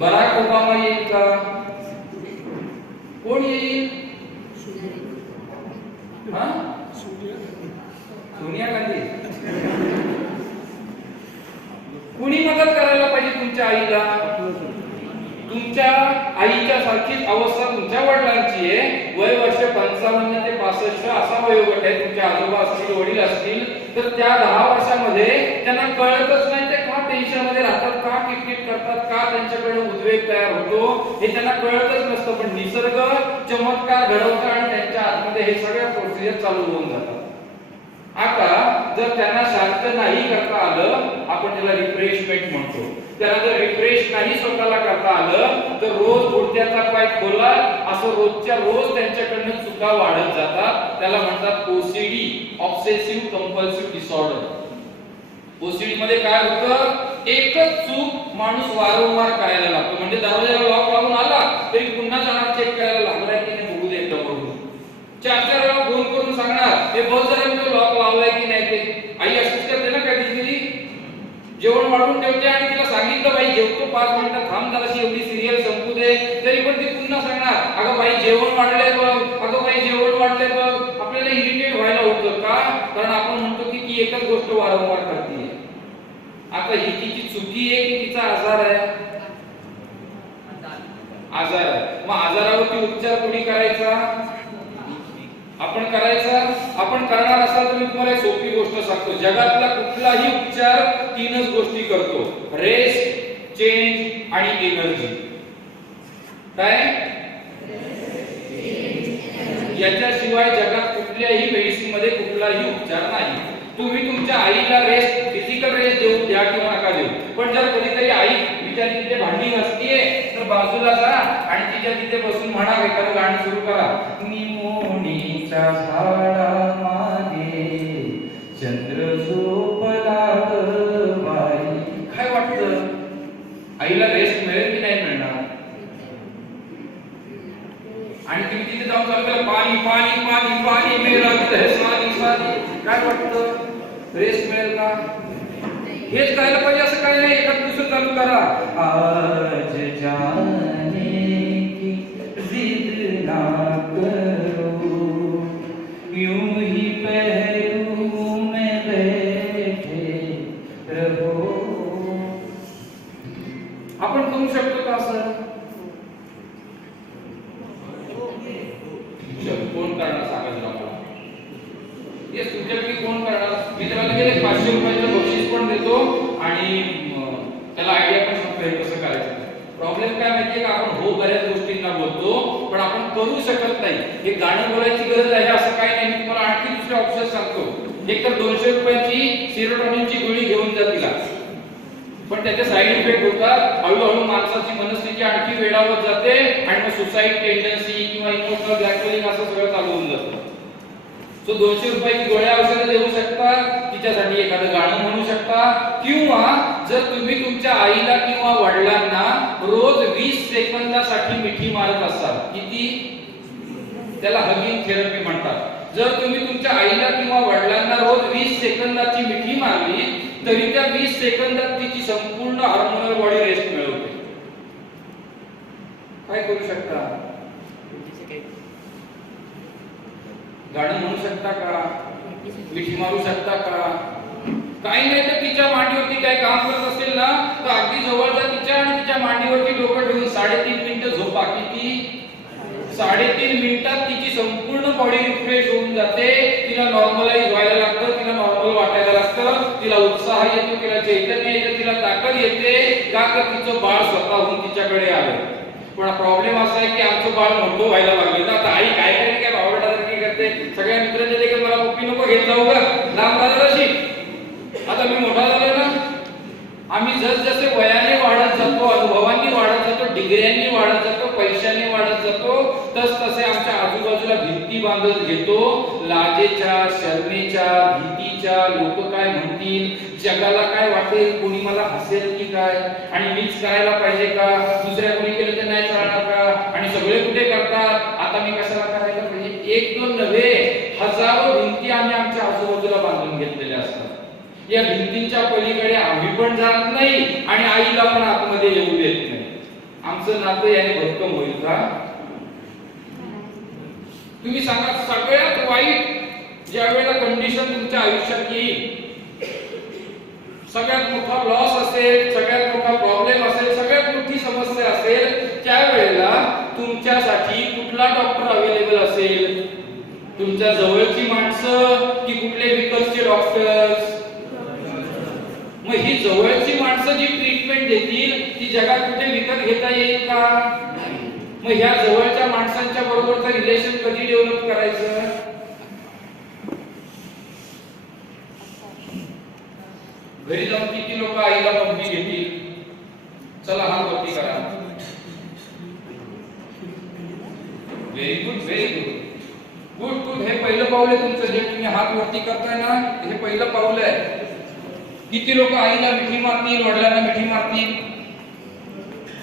बराक ओबामा येईल का? कोण येईल? सोनिया गांधी. कुणी मदत करायला पाहिजे तुमच्या आईला? तुमच्या आईच्या सारखीच अवस्था तुमच्या वडिलांची आहे. वय वर्ष 55 ते 65 असा वयोगट आहे. तुमचे आजोबा असतील, वडील असतील, तर त्या 10 वर्षामध्ये त्यांना कळतच नाही ते का टेन्शन मध्ये राहतात, का किटकिट करतात, का त्यांच्याकडे उद्वेग तयार होतो, हे त्यांना कळतच नसतं. पण निसर्ग चमत्कार घडवतो आणि त्यांच्या आतमध्ये हे सगळ्या प्रोसिजर चालू होऊन जातात. आता जर त्यांना शांत नाही करता आलं, आपण त्याला रिफ्रेशमेंट म्हणतो, त्याला जर रिफ्रेश नाही स्वतःला करता आलं, तर रोज गुडघ्याचा पाय खोला असं रोजच्या रोज त्यांच्याकडनं चुका वाढत जातात. त्याला म्हणतात OCD, obsessive compulsive disorder. OCD मध्ये काय होतं? एकच चूक माणूस वारंवार करायला लागतो. म्हणजे दरवाजाला लॉक लावून आला तरी पुन्हा जाणार चेक करायला लागलाय की नाही, बघू दे एकदा बघू. 4-4 वेळा फोन करून सांगणार, हे बघ जरा मी तो लॉक लावलाय की नाही ते. आई अशीच करते ना कधी, जेवण वाढून ठेवते आणि तिला सांगितलं बाई जेवतो 5 मिनिटं थांब, जराशी एवढी सिरियल संपू दे, तरी पण ती पुन्हा सांगणार, अगं बाई जेवण वाढलंय बघ, अगं बाई जेवण वाढलंय बघ. आपल्याला इरिटेट व्हायला होतं. का? कारण आपण म्हणतो की ती एकच गोष्ट वारंवार करते. आता ही तिची चुकी आहे की तिचा आजार आहे? आजार आहे. मग आजारावरती उपचार कोणी करायचा? आपण करायचा. आपण करणार असाल तर मी तुम्हाला एक सोपी गोष्ट सांगतो. जगातला कुठलाही उपचार 3च गोष्टी करतो: रेस्ट, चेंज आणि एनर्जी. काय? याच्याशिवाय जगात कुठल्याही मेडिसिन मध्ये कुठलाही उपचार नाही. तुम्ही तुमच्या आईला रेस्ट, फिजिकल रेस्ट देऊ द्या किंवा नका देऊ, पण जर कधीतरी आई बिचारी तिथे भांडी घासतीये तर बाजूला जा आणि तिच्या तिथे बसून म्हणा, एखादं गाणं सुरू करा. निमोणीच्या झाडा मागे चंद्र झोपला ग बाई. काय वाटतं? आईला रेस्ट मिळेल की नाही मिळणार? आणि तुम्ही तिथे जाऊन चालू पाणी पाणी पाणी पाणी मेरा सारी सारी, काय वाटतं? रेस्ट मिळेल का? हेच करायला पाहिजे असं काही नाही. एखादं दुसरं चालू करा. आज जाने की जिद ना करो, यूं ही पहलू में बैठे रहो. आपण करू शकतो का असं? कोण करणार सांगा जरा मला. हे सुजकी कोण करणार? मी त्याला लगेच 500 रुपयाचं बक्षीस पण देतो आणि त्याला आयडिया पण सांगतो हे कसं करायचं. प्रॉब्लेम काय माहितीये का? आपण हो बऱ्याच गोष्टींना बोलतो पण आपण करू शकत नाही. हे गाणं बोलायची गरज आहे असं काही नाही. मी तुम्हाला आणखी दुसरे ऑप्शन सांगतो. एक तर 200 रुपयाची सेरोटोनिनची गोळी घेऊन जा तिला, पण त्याचे साइड इफेक्ट होतात. हळूहळू माणसाची मनस्थिती आणखी वेडावत जाते आणि मग सुसाईड टेंडन्सी किंवा इमोशनल ब्लॅकमेलिंग असं सगळं चालू होऊन जातं. सो 200 रुपयाची गोळ्या औषधं देऊ शकता, तिच्यासाठी एखादं गाणं म्हणू शकता, किंवा जर तुम्ही तुमच्या आईला किंवा वडिलांना रोज 20 सेकंदासाठी मिठी मारत असाल, किती? त्याला हगिंग थेरपी म्हणतात. जर तुम्ही तुमच्या आईला किंवा वडिलांना रोज 20 सेकंदाची मिठी मारली तरी त्या 20 सेकंदात तिची संपूर्ण हार्मोनल बॉडी रेस्ट मिळवते. काय करू शकता? गाणं म्हणू शकता का? मिठी मारू शकता का? काही नाही तर तिच्या मांडीवरती काय काम करत असेल ना तर अगदी जवळचा तिच्या आणि तिच्या मांडीवरती डोकं ठेवून 3.5 मिनिटं झोपा. किती? 3.5 मिनिटात तिची संपूर्ण बॉडी रिफ्रेश होऊन जाते. तिला नॉर्मलाइज व्हायला लागतं, तिला नॉर्मल वाटायला लागतं, तिला उत्साह येतो, तिला चैतन्य येतं, तिला ताकद येते. का तर तिचं बाळ स्वतःहून तिच्याकडे आलं. पण प्रॉब्लेम असा आहे की आमचं बाळ मोठं व्हायला लागलं ना, आता आई काय करेल? काय बावळटासारखी करते. सगळ्या मित्रांच्या देखील मला पप्पी नको घेत जाऊ का, लांब राहशी. आता मी मोठा झालो ना. आम्ही जसजसे वयाने वाढत जातो, अनुभवांनी वाढत जातो, डिग्र्यांनी वाढत जातो, पैशाने वाढत जातो, तसतसे आमच्या आजूबाजूला भिंती बांधत घेतो. लाजेच्या, शरमेच्या, भीतीच्या, लोक काय म्हणतील, जगाला काय वाटेल, कोणी मला हसेल की काय, आणि मीच करायला पाहिजे का, दुसऱ्या कोणी केलं तर नाही चालणार का, आणि सगळे कुठे करतात, आता मी कशाला करायला पाहिजे. 1-2 नव्हे, हजारो भिंती आम्ही आमच्या आजूबाजूला बांधून घेतलेल्या असतात. या भिंतींच्या पलीकडे आम्ही पण जात नाही आणि आईला पण आतमध्ये येऊ देत नाही. आमचं नातं याने भक्कम होईल का? तुम्ही सांगा, सगळ्यात वाईट ज्या वेळेला कंडिशन तुमच्या आयुष्यात येईल, सगळ्यात मोठा लॉस असेल, सगळ्यात मोठा प्रॉब्लेम असेल, सगळ्यात मोठी समस्या असेल, त्यावेळेला तुमच्यासाठी कुठला डॉक्टर अवेलेबल असेल? तुमच्या जवळची माणसं की कुठले विकसचे डॉक्टर्स? मग ही जवळची माणसं जी ट्रीटमेंट देतील ती जगात कुठे विकत घेता येईल का? मग ह्या जवळच्या माणसांच्या बरोबरचं रिलेशन कधी डेव्हलप करायचं? घरी जाऊन किती लोक आईला पप्पी घेतील? चला हात वरती करा. Very good, very good, good good. हे पहिलं पाऊल आहे तुमचं, जे तुम्ही हात वरती करताय ना, हे पहिलं पाऊल आहे. किती लोक आईला मिठी मारतील, वडिलांना मिठी मारतील?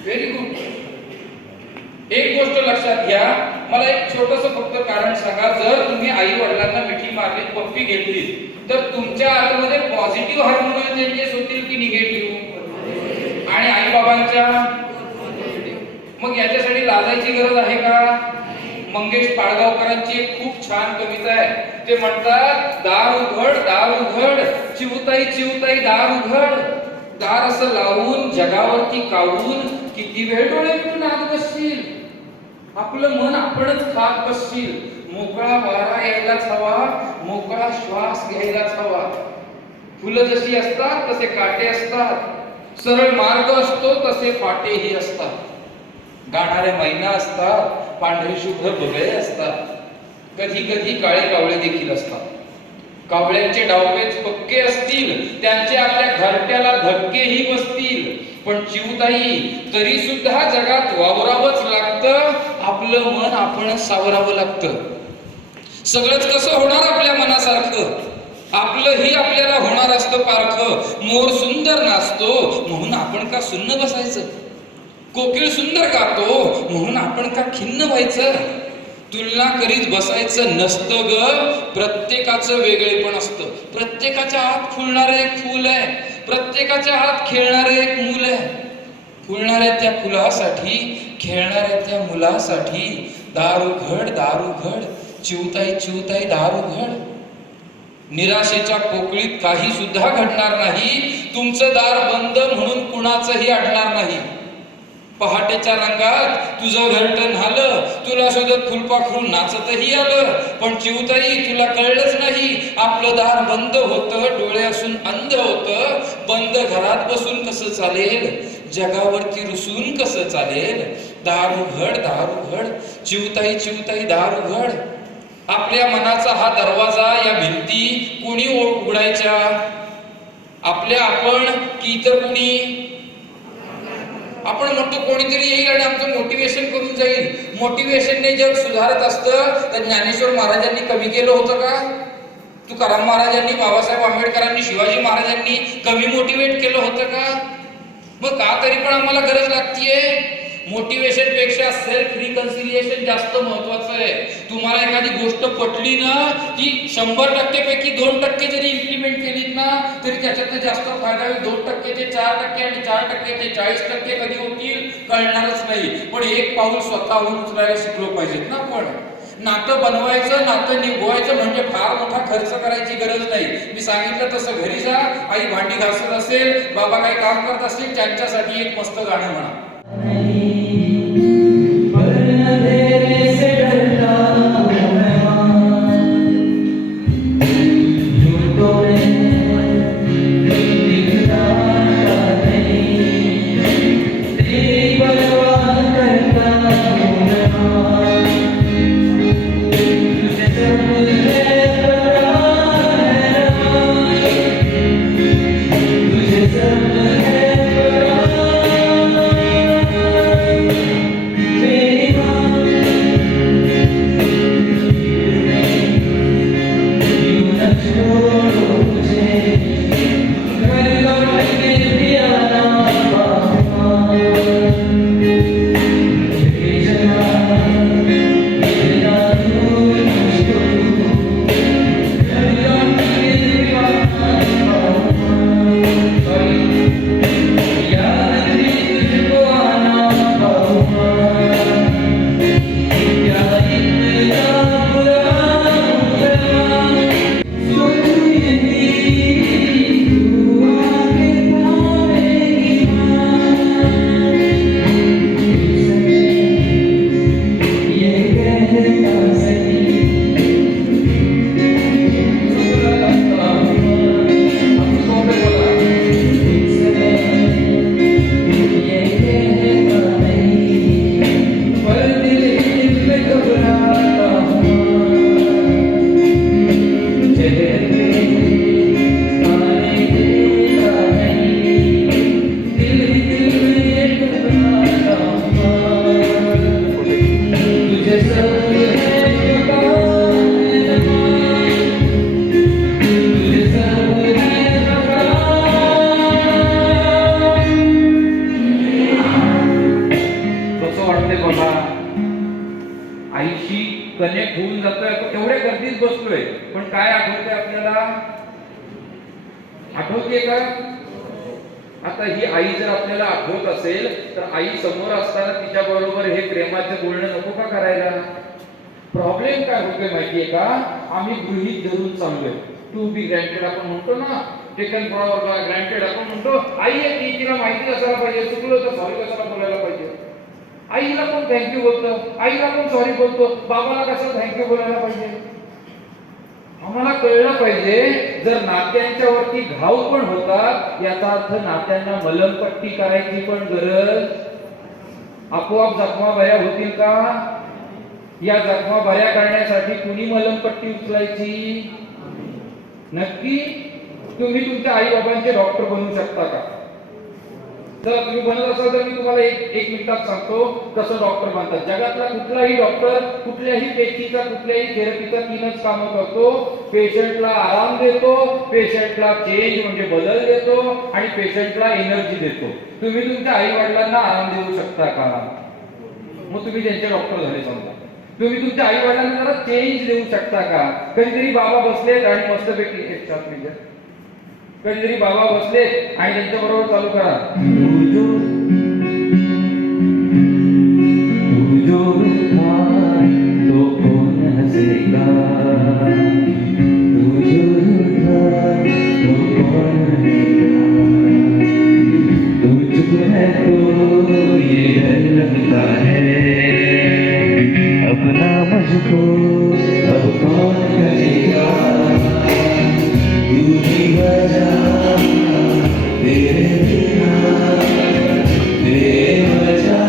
Very good. एक गोष्ट लक्षात घ्या, मला एक छोटंसं फक्त कारण सांगा. जर तुम्ही आई वडिलांना मिठी मारली, पप्पी घेतली, तर तुमच्या आतमध्ये पॉझिटिव्ह हार्मोनल चेंजेस होतील की निगेटिव्ह? आणि आई बाबांच्या? मग याच्यासाठी लाजायची गरज आहे का? मंगेश पाडगावकरांची एक खूप छान कविता आहे. ते म्हणतात, दार उघड, दार उघड, चिवताई चिवताई दार उघड, दार असं लावून जगावरती कावून किती वेळ डोळे मिटून आत बसशील, आपलं मन आपणच खात बसशील. मोकळा वारा यायलाच हवा, मोकळा श्वास घ्यायलाच हवा. फुलं जशी असतात तसे काटे असतात, सरळ मार्ग असतो तसे फाटेही असतात. गाणारे मैना असतात, पांढरे शुभ्र बगळे असतात, कधी कधी काळे कावळे देखील असतात. कावळ्यांचे डावपेच पक्के असतील, त्यांचे आपल्या घरट्याला धक्केही बसतील, पण चिवताई तरी सुद्धा जगात वावरावंच लागतं. आपलं मन आपणच सावरावं लागतं. सगळंच कसं होणार आपल्या मनासारखं? आपलंही आपल्याला होणार असतं पारखं. मोर सुंदर नाचतो म्हणून आपण का सुन्न बसायचं? कोकिळ सुंदर गातो म्हणून आपण का खिन्न व्हायचं? तुलना करीत बसायचं नसतं ग. प्रत्येकाचं वेगळेपण असतं. प्रत्येकाच्या हात फुलणारं एक फूल आहे, प्रत्येकाच्या हात खेळणारं एक मूल आहे. फुलणाऱ्या त्या फुलासाठी, खेळणाऱ्या त्या मुलासाठी दारू घड, दारू घड, चिवताई चिवताई दारू घड. निराशेच्या पोकळीत काही सुद्धा घडणार नाही. तुमचं दार बंद म्हणून कुणाचंही अडणार नाही. पहाटेच्या रंगात तुझं घरटं झालं, तुला शोधत फुलपाखरून नाचतही आलं, पण चिवताई तुला कळलंच नाही. आपलं दार बंद होतं, डोळे असून अंध होतं. बंद घरात बसून कसं चालेल? जगावरती रुसून कसं चालेल? दार उघड, दार उघड, चिवताई चिवताई दार उघड. आपल्या मनाचा हा दरवाजा, या भिंती कोणी उघडायच्या? आपल्या आपण की इतर कोणी? आपण म्हणतो कोणीतरी येईल आणि आमचं मोटिवेशन करून जाईल. मोटिवेशनने जग सुधारत असतं तर ज्ञानेश्वर महाराजांनी कमी केलं होतं का? तुकाराम महाराजांनी, बाबासाहेब आंबेडकरांनी, शिवाजी महाराजांनी कमी मोटिवेट केलं होतं का? मग का तरी पण आम्हाला गरज लागतीये? मोटिवेशन पेक्षा सेल्फ रिकन्सिलिएशन जास्त महत्वाचं आहे. तुम्हाला एखादी गोष्ट पटली ना, ती 100% पैकी 2% जरी इम्प्लिमेंट केलीत ना, तरी त्याच्यात जास्त फायदा होईल. 2% ते 4% आणि 4% ते 40% कधी होतील कळणारच नाही. पण एक पाऊल स्वतःहून उचलायला शिकलो पाहिजेत ना आपण. नातं बनवायचं, नातं निभवायचं म्हणजे फार मोठा खर्च करायची गरज नाही. मी सांगितलं तसं घरी जा, आई भांडी घासत असेल, बाबा काही काम करत असतील, त्यांच्यासाठी एक मस्त गाणं म्हणा. आईशी कनेक्ट होऊन जातोय, एवढ्या गर्दीत बसतोय, पण काय आठवतंय आपल्याला? आठवते का? आता ही आई जर आपल्याला आठवत असेल तर आई समोर असताना तिच्या बरोबर हे प्रेमाचं बोलणं नको का करायला? प्रॉब्लेम काय होतोय माहितीये का? आम्ही गृहीत धरून चाललोय. टू बी ग्रँटेड आपण म्हणतो ना, टेकन फॉर ग्रँटेड आपण म्हणतो. आई आहे ती, तिला माहिती असायला पाहिजे, चुकलं तर सॉरी कशाला बोलायला पाहिजे. आईला कोण थँक्यू बोलतो, आईला कोण सॉरी बोलतो, बाबाला कसं थँक्यू बोलायला पाहिजे? आम्हाला कळलं पाहिजे, जर नात्यांच्या वरती घाव पण होतात याचा अर्थ नात्यांना मलमपट्टी करायची पण गरज आपोआप जखमा बऱ्या होतील का? या जखमा बऱ्या करण्यासाठी कुणी मलमपट्टी उचलायची? नक्की तुम्ही तुमच्या आई बाबांचे डॉक्टर बनू शकता का? जर तुम्ही बनत असाल तर मी तुम्हाला एक मिनिटात सांगतो कसं डॉक्टर बनतात. जगातला कुठलाही डॉक्टर कुठल्याही पेशीचा कुठल्याही थेरपीचा 3च कामं करतो. पेशंटला आराम देतो, पेशंटला चेंज म्हणजे बदल देतो आणि पेशंटला एनर्जी देतो. तुम्ही तुमच्या आई वडिलांना आराम देऊ शकता का? मग तुम्ही त्यांचे डॉक्टर झाले समजा. तुम्ही तुमच्या आई वडिलांना जरा चेंज देऊ शकता का? कधीतरी बाबा बसलेत आणि मस्तपैकी एक साथ म्हणजे कधीतरी बाबा बसलेत आणि त्यांच्या बरोबर चालू करा. तो कौन हंसेगा, तू जो रूठा तो कौन हंसेगा, तू चुप है तो ये डर लगता है, अपना मुझको अब कौन करेगा, तू ही वजह तेरे बिना बेवजह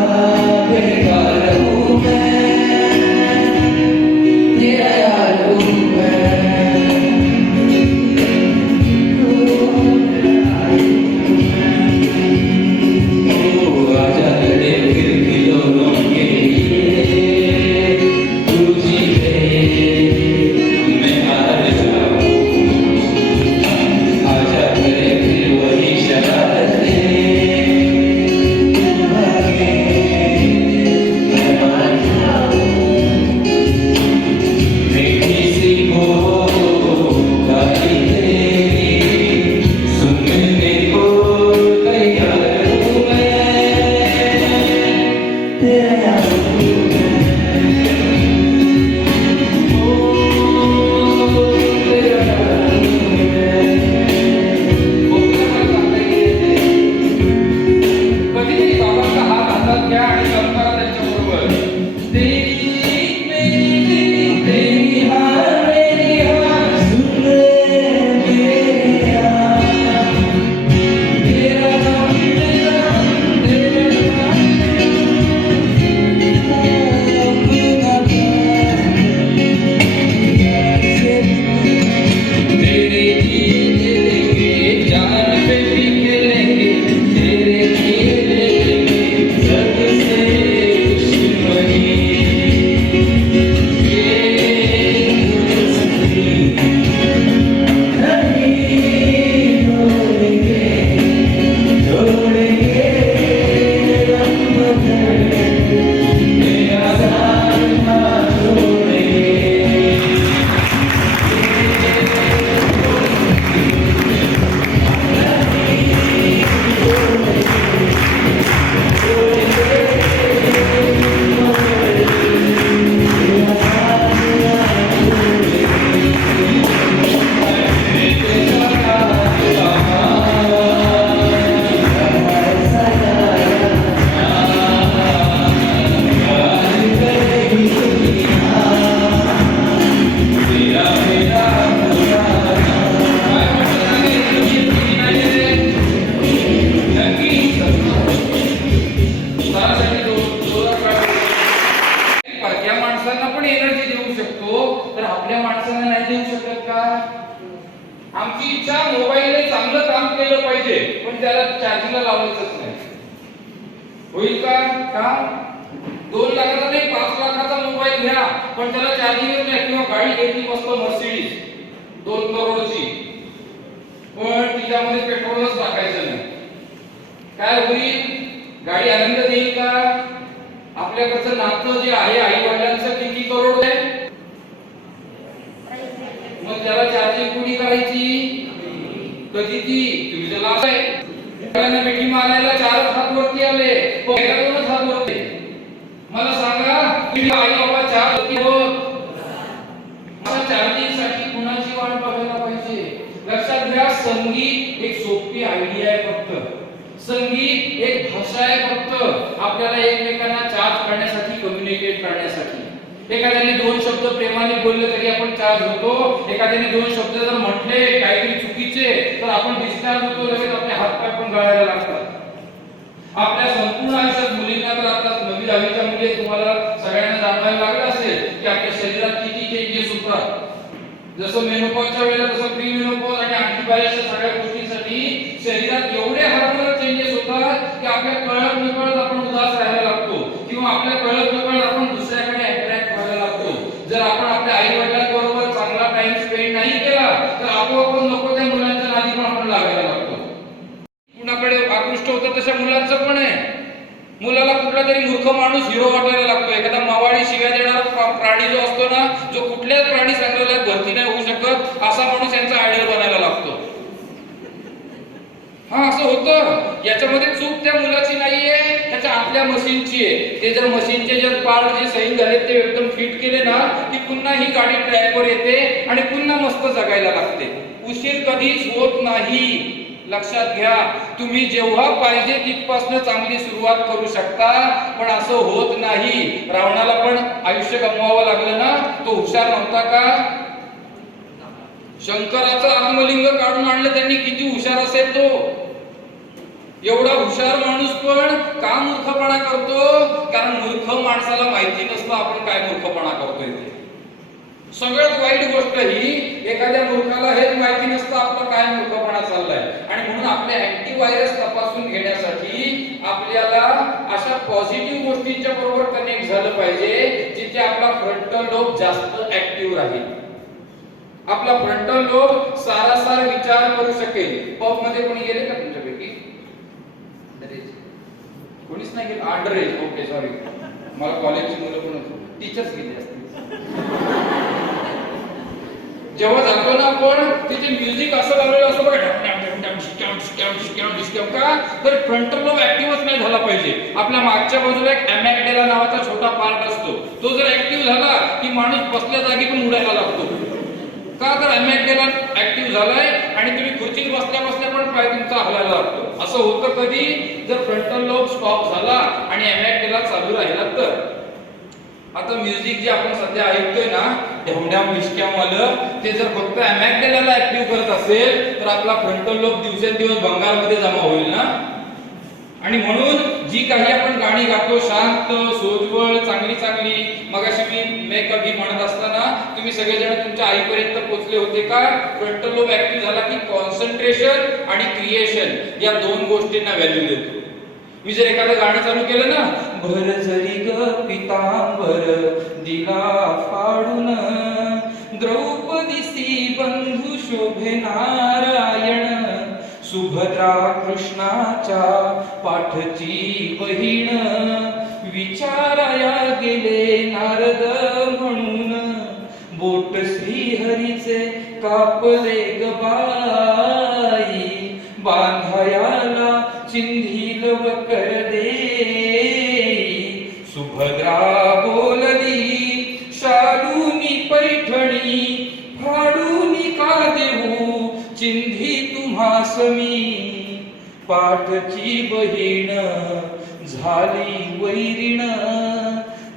बेकार हूँ मैं, तेरा यार हूँ मैं, ओ आजा लड़े फिर खिलौनों के लिए, तू जीते मैं हार जाऊँ, आजा करे फिर वही शरारतें, तू भागे मैं मान जाऊँ, मीठी सी गाली तेरी सुनने को तैयार हूँ मैं, तेरा यार हूँ तेरा यार हूँ कधीतरी बाबांचा हात हातात घ्या आणि चालू करा त्यांच्याबरोबर. तेरी हार मेरी हार सुन ले मेरे यार, तेरा नाम तेरा नाम तेरे लिए लेंगे जान पे भी खेलेंगे, तेरे लिए लेंगे सबसे दुश्मनी, नहीं छोड़ेंगे छोड़ेंगे हम बदल, मेरा साथ ना छोड़ेंगे. परक्या माणसांना पण एनर्जी देऊ शकतो तर आपल्या माणसांना नाही देऊ शकत का? आमची इच्छा मोबाईलने चांगलं काम केलं पाहिजे पण त्याला चार्जिंगला लावायचंच नाही. होईल का? का 2 लाखाचा नाही 5 लाखाचा मोबाईल घ्या पण त्याला चार्जिंगच नाही. किंवा गाडी घेतली मस्त मर्सिडीज 2 करोडची पण तिच्यामध्ये पेट्रोलच टाकायचं नाही. काय होईल? गाडी आनंद देईल का? आपल्याकडचं नातं जे आहे आई वडिलांचं किती करोड आहे मग त्याला चार्जिंग कुणी करायची? कधी ती तुम्ही त्याला आहे मिठी मारायला 4 हात वरती आले पहिला 2च हात वरती. मला सांगा की आई बाबा 4 होती होत मला चार्जिंग साठी कुणाची वाट बघायला पाहिजे? लक्षात घ्या संगीत एक सोपी आयडिया आहे. फक्त संगीत एक भाषा आहे फक्त आपल्याला एकमेकांना चार्ज करण्यासाठी कम्युनिकेट करण्यासाठी. एखाद्याने 2 शब्द प्रेमाने बोलले तरी आपण चार्ज होतो. एखाद्याने 2 शब्द जर म्हटले काहीतरी चुकीचे तर आपण डिस्चार्ज होतो. लगेच आपले हात पाय पण गळायला लागतात. आपल्या संपूर्ण आयुष्यात मुलींना तर आता 10वीच्या मुले तुम्हाला सगळ्यांना जाणवायला लागलं असेल की आपल्या शरीरात किती चेंजेस होतात. जसं मेनोपॉजच्या वेळेला तसं प्री मेनोपॉज आणि आणखी बऱ्याचशा सगळ्या गोष्टींसाठी शरीरात एवढे हार्मोनल चेंजेस होतात की आपल्या कळत नकळत आपण उदास राहायला लागतो किंवा आपल्या कळत नकळत आपण दुसऱ्याकडे अट्रॅक्ट व्हायला लागतो. जर आपण आपल्या आई वडिलांबरोबर चांगला टाइम स्पेंड नाही केला तर आपोआप नको त्या मुलांच्या नादी पण आपण लागायला लागतो. कुणाकडे आकृष्ट होतं तशा मुलांचं पण आहे. मुलाला कुठला तरी मूर्ख माणूस हिरो वाटायला लागतो. एखादा मावाळी शिव्या देणारा प्राणी जो असतो ना, जो कुठल्याच प्राणी संग्रहालयात भरती नाही होऊ शकत असा माणूस यांचा आयडल बनायला लागतो. हा असं होतं. याच्यामध्ये चूक त्या मुलाची नाहीये, त्याच्या आपल्या मशीनची आहे. ते जर मशीनचे जर पार्ट जे सही झाले ते एकदम फिट केले ना की पुन्हा ही गाडी ट्रॅकवर येते आणि पुन्हा मस्त जगायला लागते. उशीर कधीच होत नाही. लक्षात घ्या, तुम्ही जेव्हा पाहिजे तिथपासून चांगली सुरुवात करू शकता, पण असं होत नाही. रावणाला पण आयुष्य गमवावं लागलं ना, तो हुशार नव्हता का? शंकराचं आत्मलिंग काढून आणलं त्यांनी. किती हुशार असेल तो. एवढा हुशार माणूस पण का मूर्खपणा करतो? कारण मूर्ख माणसाला माहिती नसतं आपण काय मूर्खपणा करतोय ते. सगळ्यात वाईट गोष्ट ही एखाद्या मूर्खाला हेच माहिती नसतं आपला काय मूर्खपणा चाललाय. आणि म्हणून आपले अँटीव्हायरस तपासून घेण्यासाठी आपल्याला अशा पॉझिटिव्ह गोष्टींच्या बरोबर कनेक्ट झालं पाहिजे जिथे आपला फ्रंटल लोब जास्त ऍक्टिव्ह राहील. आपला फ्रंटल लोब सारासार विचार करू शकेल. पब मध्ये कोणी गेले का तुमच्यापैकी? कोणीच नाही गेलं. Under age. Okay, sorry. मला कॉलेजची मुलं पण टीचर्स गेले असतील. जेव्हा जातो ना आपण तिथे म्युझिक असं लावलेलं असतं बघा, का तर फ्रंटल लोब ऍक्टिव्हच नाही झाला पाहिजे. आपल्या मागच्या बाजूला एक अॅमेग्डाला नावाचा छोटा पार्ट असतो. तो जर ऍक्टिव्ह झाला की माणूस बसल्या जागी पण उडायला लागतो. का तर अॅमेग्डाला ऍक्टिव्ह झालाय आणि तुम्ही खुर्चीत बसल्या बसल्या पण पाय तुमचा हलायला लागतो. असं होतं कधी? जर फ्रंटल लोब स्टॉप झाला आणि अॅमेग्डाला चालू राहिला तर. आता म्युझिक जे आपण सध्या ऐकतोय ना, ढमढम डिस्क्यामवालं, ते जर फक्त अॅमेग्डाला ऍक्टिव्ह करत असेल तर आपला फ्रंटल लोब दिवसेंदिवस भंगारमध्ये जमा होईल ना. आणि म्हणून जी काही आपण गाणी गातो शांत, सोज्वळ, चांगली चांगली, मगाशी मी मे कभी म्हणत असताना तुम्ही सगळेजण तुमच्या आईपर्यंत पोहोचले होते का? फ्रंटल लोब ऍक्टिव्ह झाला की कॉन्सन्ट्रेशन आणि क्रिएशन या दोन गोष्टींना व्हॅल्यू देतो. मी जर एखादं गाणं चालू केलं ना, भर जरी ग पितांबर दिला फाडून, द्रौपदीसी बंधू शोभे नारायण, सुभद्रा कृष्णाच्या पाठची बहीण, विचाराया गेले नारद म्हणून, बोट श्रीहरीचे कापले ग बाई, बांधायाला चिंधील वकर दे, सुभद्रा बोलली शालूनी पैठणी, फाडूनी का देऊ चिंधी तुम्हास मी, पाठची बहीण झाली वैरीण,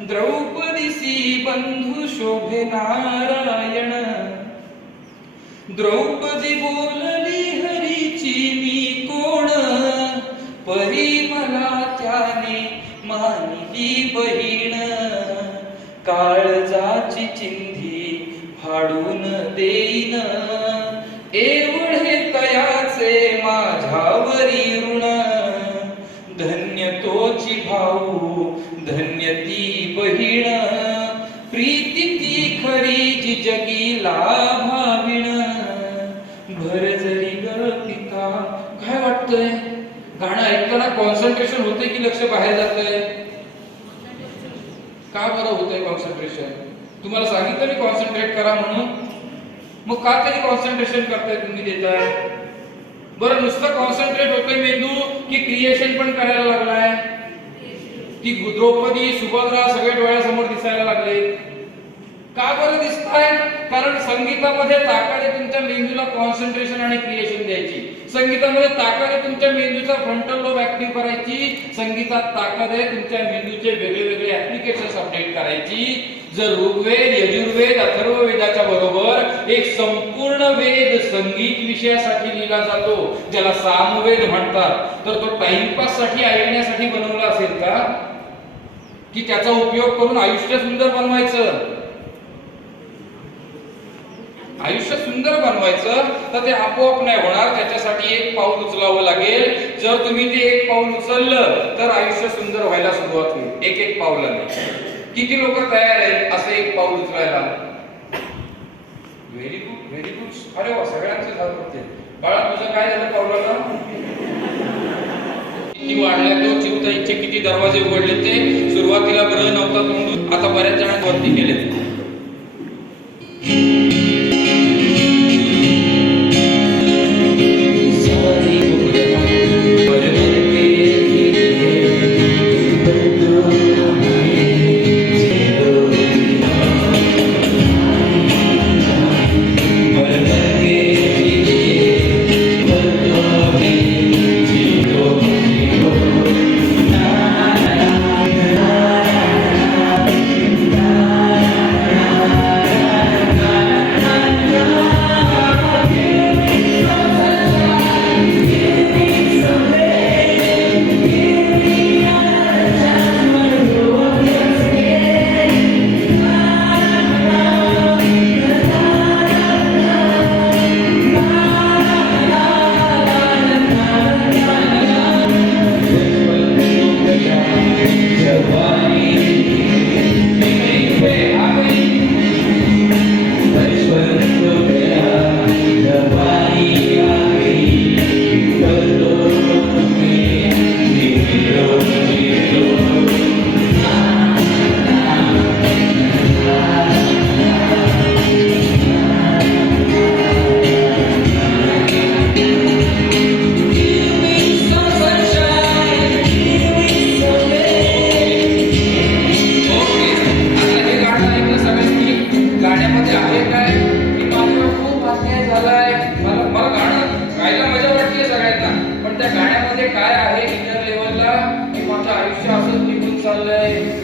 द्रौपदीसी बंधू शोभे नारायण, द्रौपदी बोलली हरीची मी कोण, परी मला त्याने मानली बहीण, काळजाची चिंधी फाडून देईन, एवढे तयाचे माझ्यावरी ऋण, धन्य तोची भाऊ धन्य ती बहीण, प्रीती ती खरी जी जगीला भाविण, भर जरी ग पिता. काय वाटतंय? गाणं ऐकताना कॉन्सन्ट्रेशन होते की लक्ष बाहेर जातंय? का बरं होतंय कॉन्सन्ट्रेशन? तुम्हाला सांगितलं मी कॉन्सन्ट्रेट करा म्हणून, मग का तरी कॉन्सन्ट्रेशन करताय तुम्ही देताय? बरं नुसतं कॉन्सन्ट्रेट होतंय मेंदू की क्रिएशन पण करायला लागलाय? ती द्रौपदी सुभद्रा सगळे डोळ्यासमोर दिसायला लागले. का बरं दिसताय? कारण संगीतामध्ये ताकद आहे तुमच्या मेंदूला कॉन्सन्ट्रेशन आणि क्रिएशन द्यायची. संगीतामध्ये ताकद आहे तुमच्या मेंदूचा फ्रंटल लोब ऍक्टिव्ह करायची. संगीतात ताकद आहे तुमच्या मेंदूचे वेगळे वेगळे ऍप्लिकेशन्स अपडेट करायची. जर ऋग्वेद, यजुर्वेद, अथर्ववेदाच्या बरोबर एक संपूर्ण वेद संगीत विषयासाठी लिहिला जातो, ज्याला सामवेद म्हणतात, तर तो टाइमपास साठी ऐकण्यासाठी बनवला असेल का? की त्याचा उपयोग करून आयुष्य सुंदर बनवायचं. आयुष्य सुंदर बनवायचं तर ते आपोआप नाही होणार, त्याच्यासाठी एक पाऊल उचलावं लागेल. जर तुम्ही ते एक पाऊल उचललं तर आयुष्य सुंदर व्हायला सुरुवात होईल. एक एक पावलाने. किती लोक तयार आहेत असं एक पाऊल उचलायला? Very good, very good. अरे वा, सगळ्यांचे झालं होते. बाळा, तुझं काय झालं पावलाला? किती वाढल्या तो चिवताईचे किती दरवाजे उघडले. ते सुरुवातीला ग्रह नव्हता तोंडून, आता बऱ्याच जणांनी वरती केले.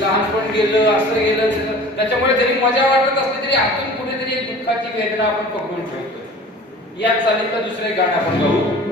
लहानपण गेलं, असं गेलं, त्याच्यामुळे जरी मजा वाटत असली तरी आतून कुठेतरी एक दुःखाची वेदना आपण पकडून ठेवतो. याच चालीचं दुसरे गाणं आपण गाऊ.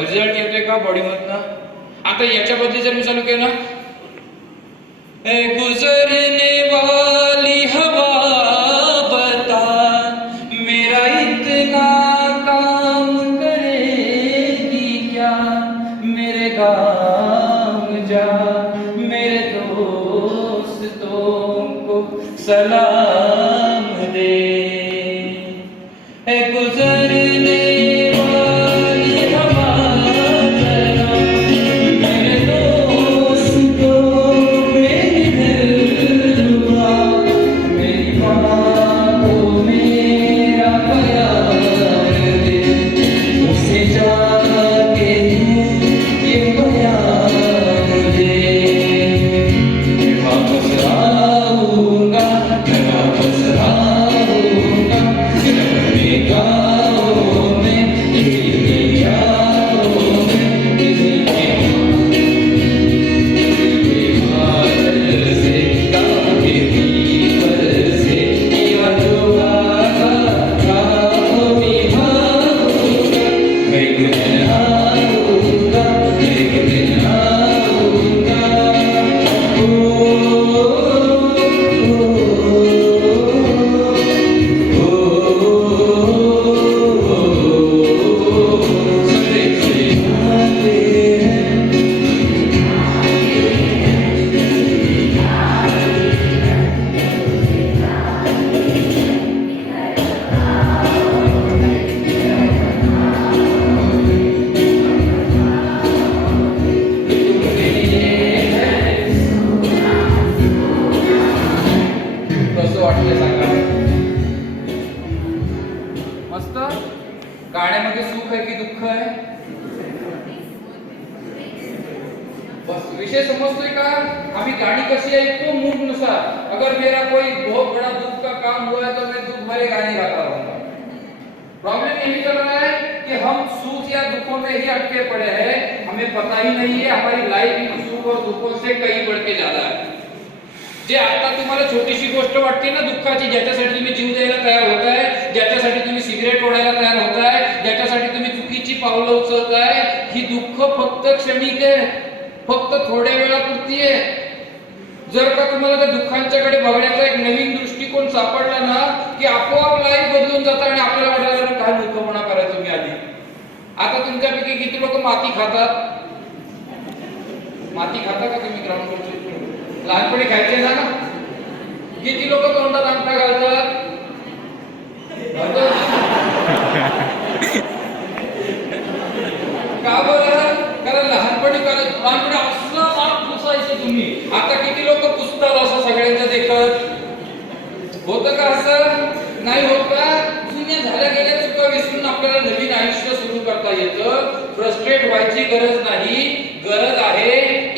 रिझल्ट येतोय का बॉडी मधनं? आता याच्या बदली जर मी चालू केलं, गुजरने वाली हवा बता मेरा इतना काम करेगी क्या, मेरे गाँव जा मेरे दोस्तों को सलाम दे, गुजरने बस विषय समझतोय का? आम्ही गाड़ी कशी ऐकतो मूड नुसार. अगर मेरा कोई बहुत बड़ा दुख का काम हुआ है तो मैं दुख भरे गाने गाता रहूंगा. प्रॉब्लम यही चल रहा है कि हम सुख या दुखों में ही अटके पड़े हैं. हमें पता ही नहीं है हमारी लाइफ इन सुख और दुखों से कहीं बढ़ के ज्यादा है. जे आता तुम्हाला छोटीशी गोष्ट वाटते ना दुःखाची, ज्याच्यासाठी तुम्ही जीव द्यायला तयार होताय, ज्याच्यासाठी तुम्ही सिगरेट ओढायला तयार होताय, ज्याच्यासाठी तुम्ही चुकीची पावलं उचलताय, ही दुःख फक्त क्षणिक आहे, फक्त थोड्या वेळापुरती आहे. जर का तुम्हाला त्या दुःखांच्याकडे बघण्याचा एक नवीन दृष्टिकोन सापडला ना की आपोआप लाईफ बदलून जातं आणि आपल्याला वाटायला काय मूर्खपणा करायचं मी आधी. आता तुमच्यापैकी किती लोक माती खातात? माती खाता का तुम्ही ग्राउंड? लहानपणी खायचे ना? किती लोक तोंडात अंगठा घालतात? का बरं? कारण लहानपणी असं माप पुसायचे तुम्ही. आता किती लोक पुसतात असं सगळ्यांचं देखत? होतं का असं? नाही होत का? जुन्या झाल्या गेल्या चुका विसरून आपल्याला नवीन आयुष्य सुरू करता येतं. फ्रस्ट्रेट व्हायची गरज नाही, गरज आहे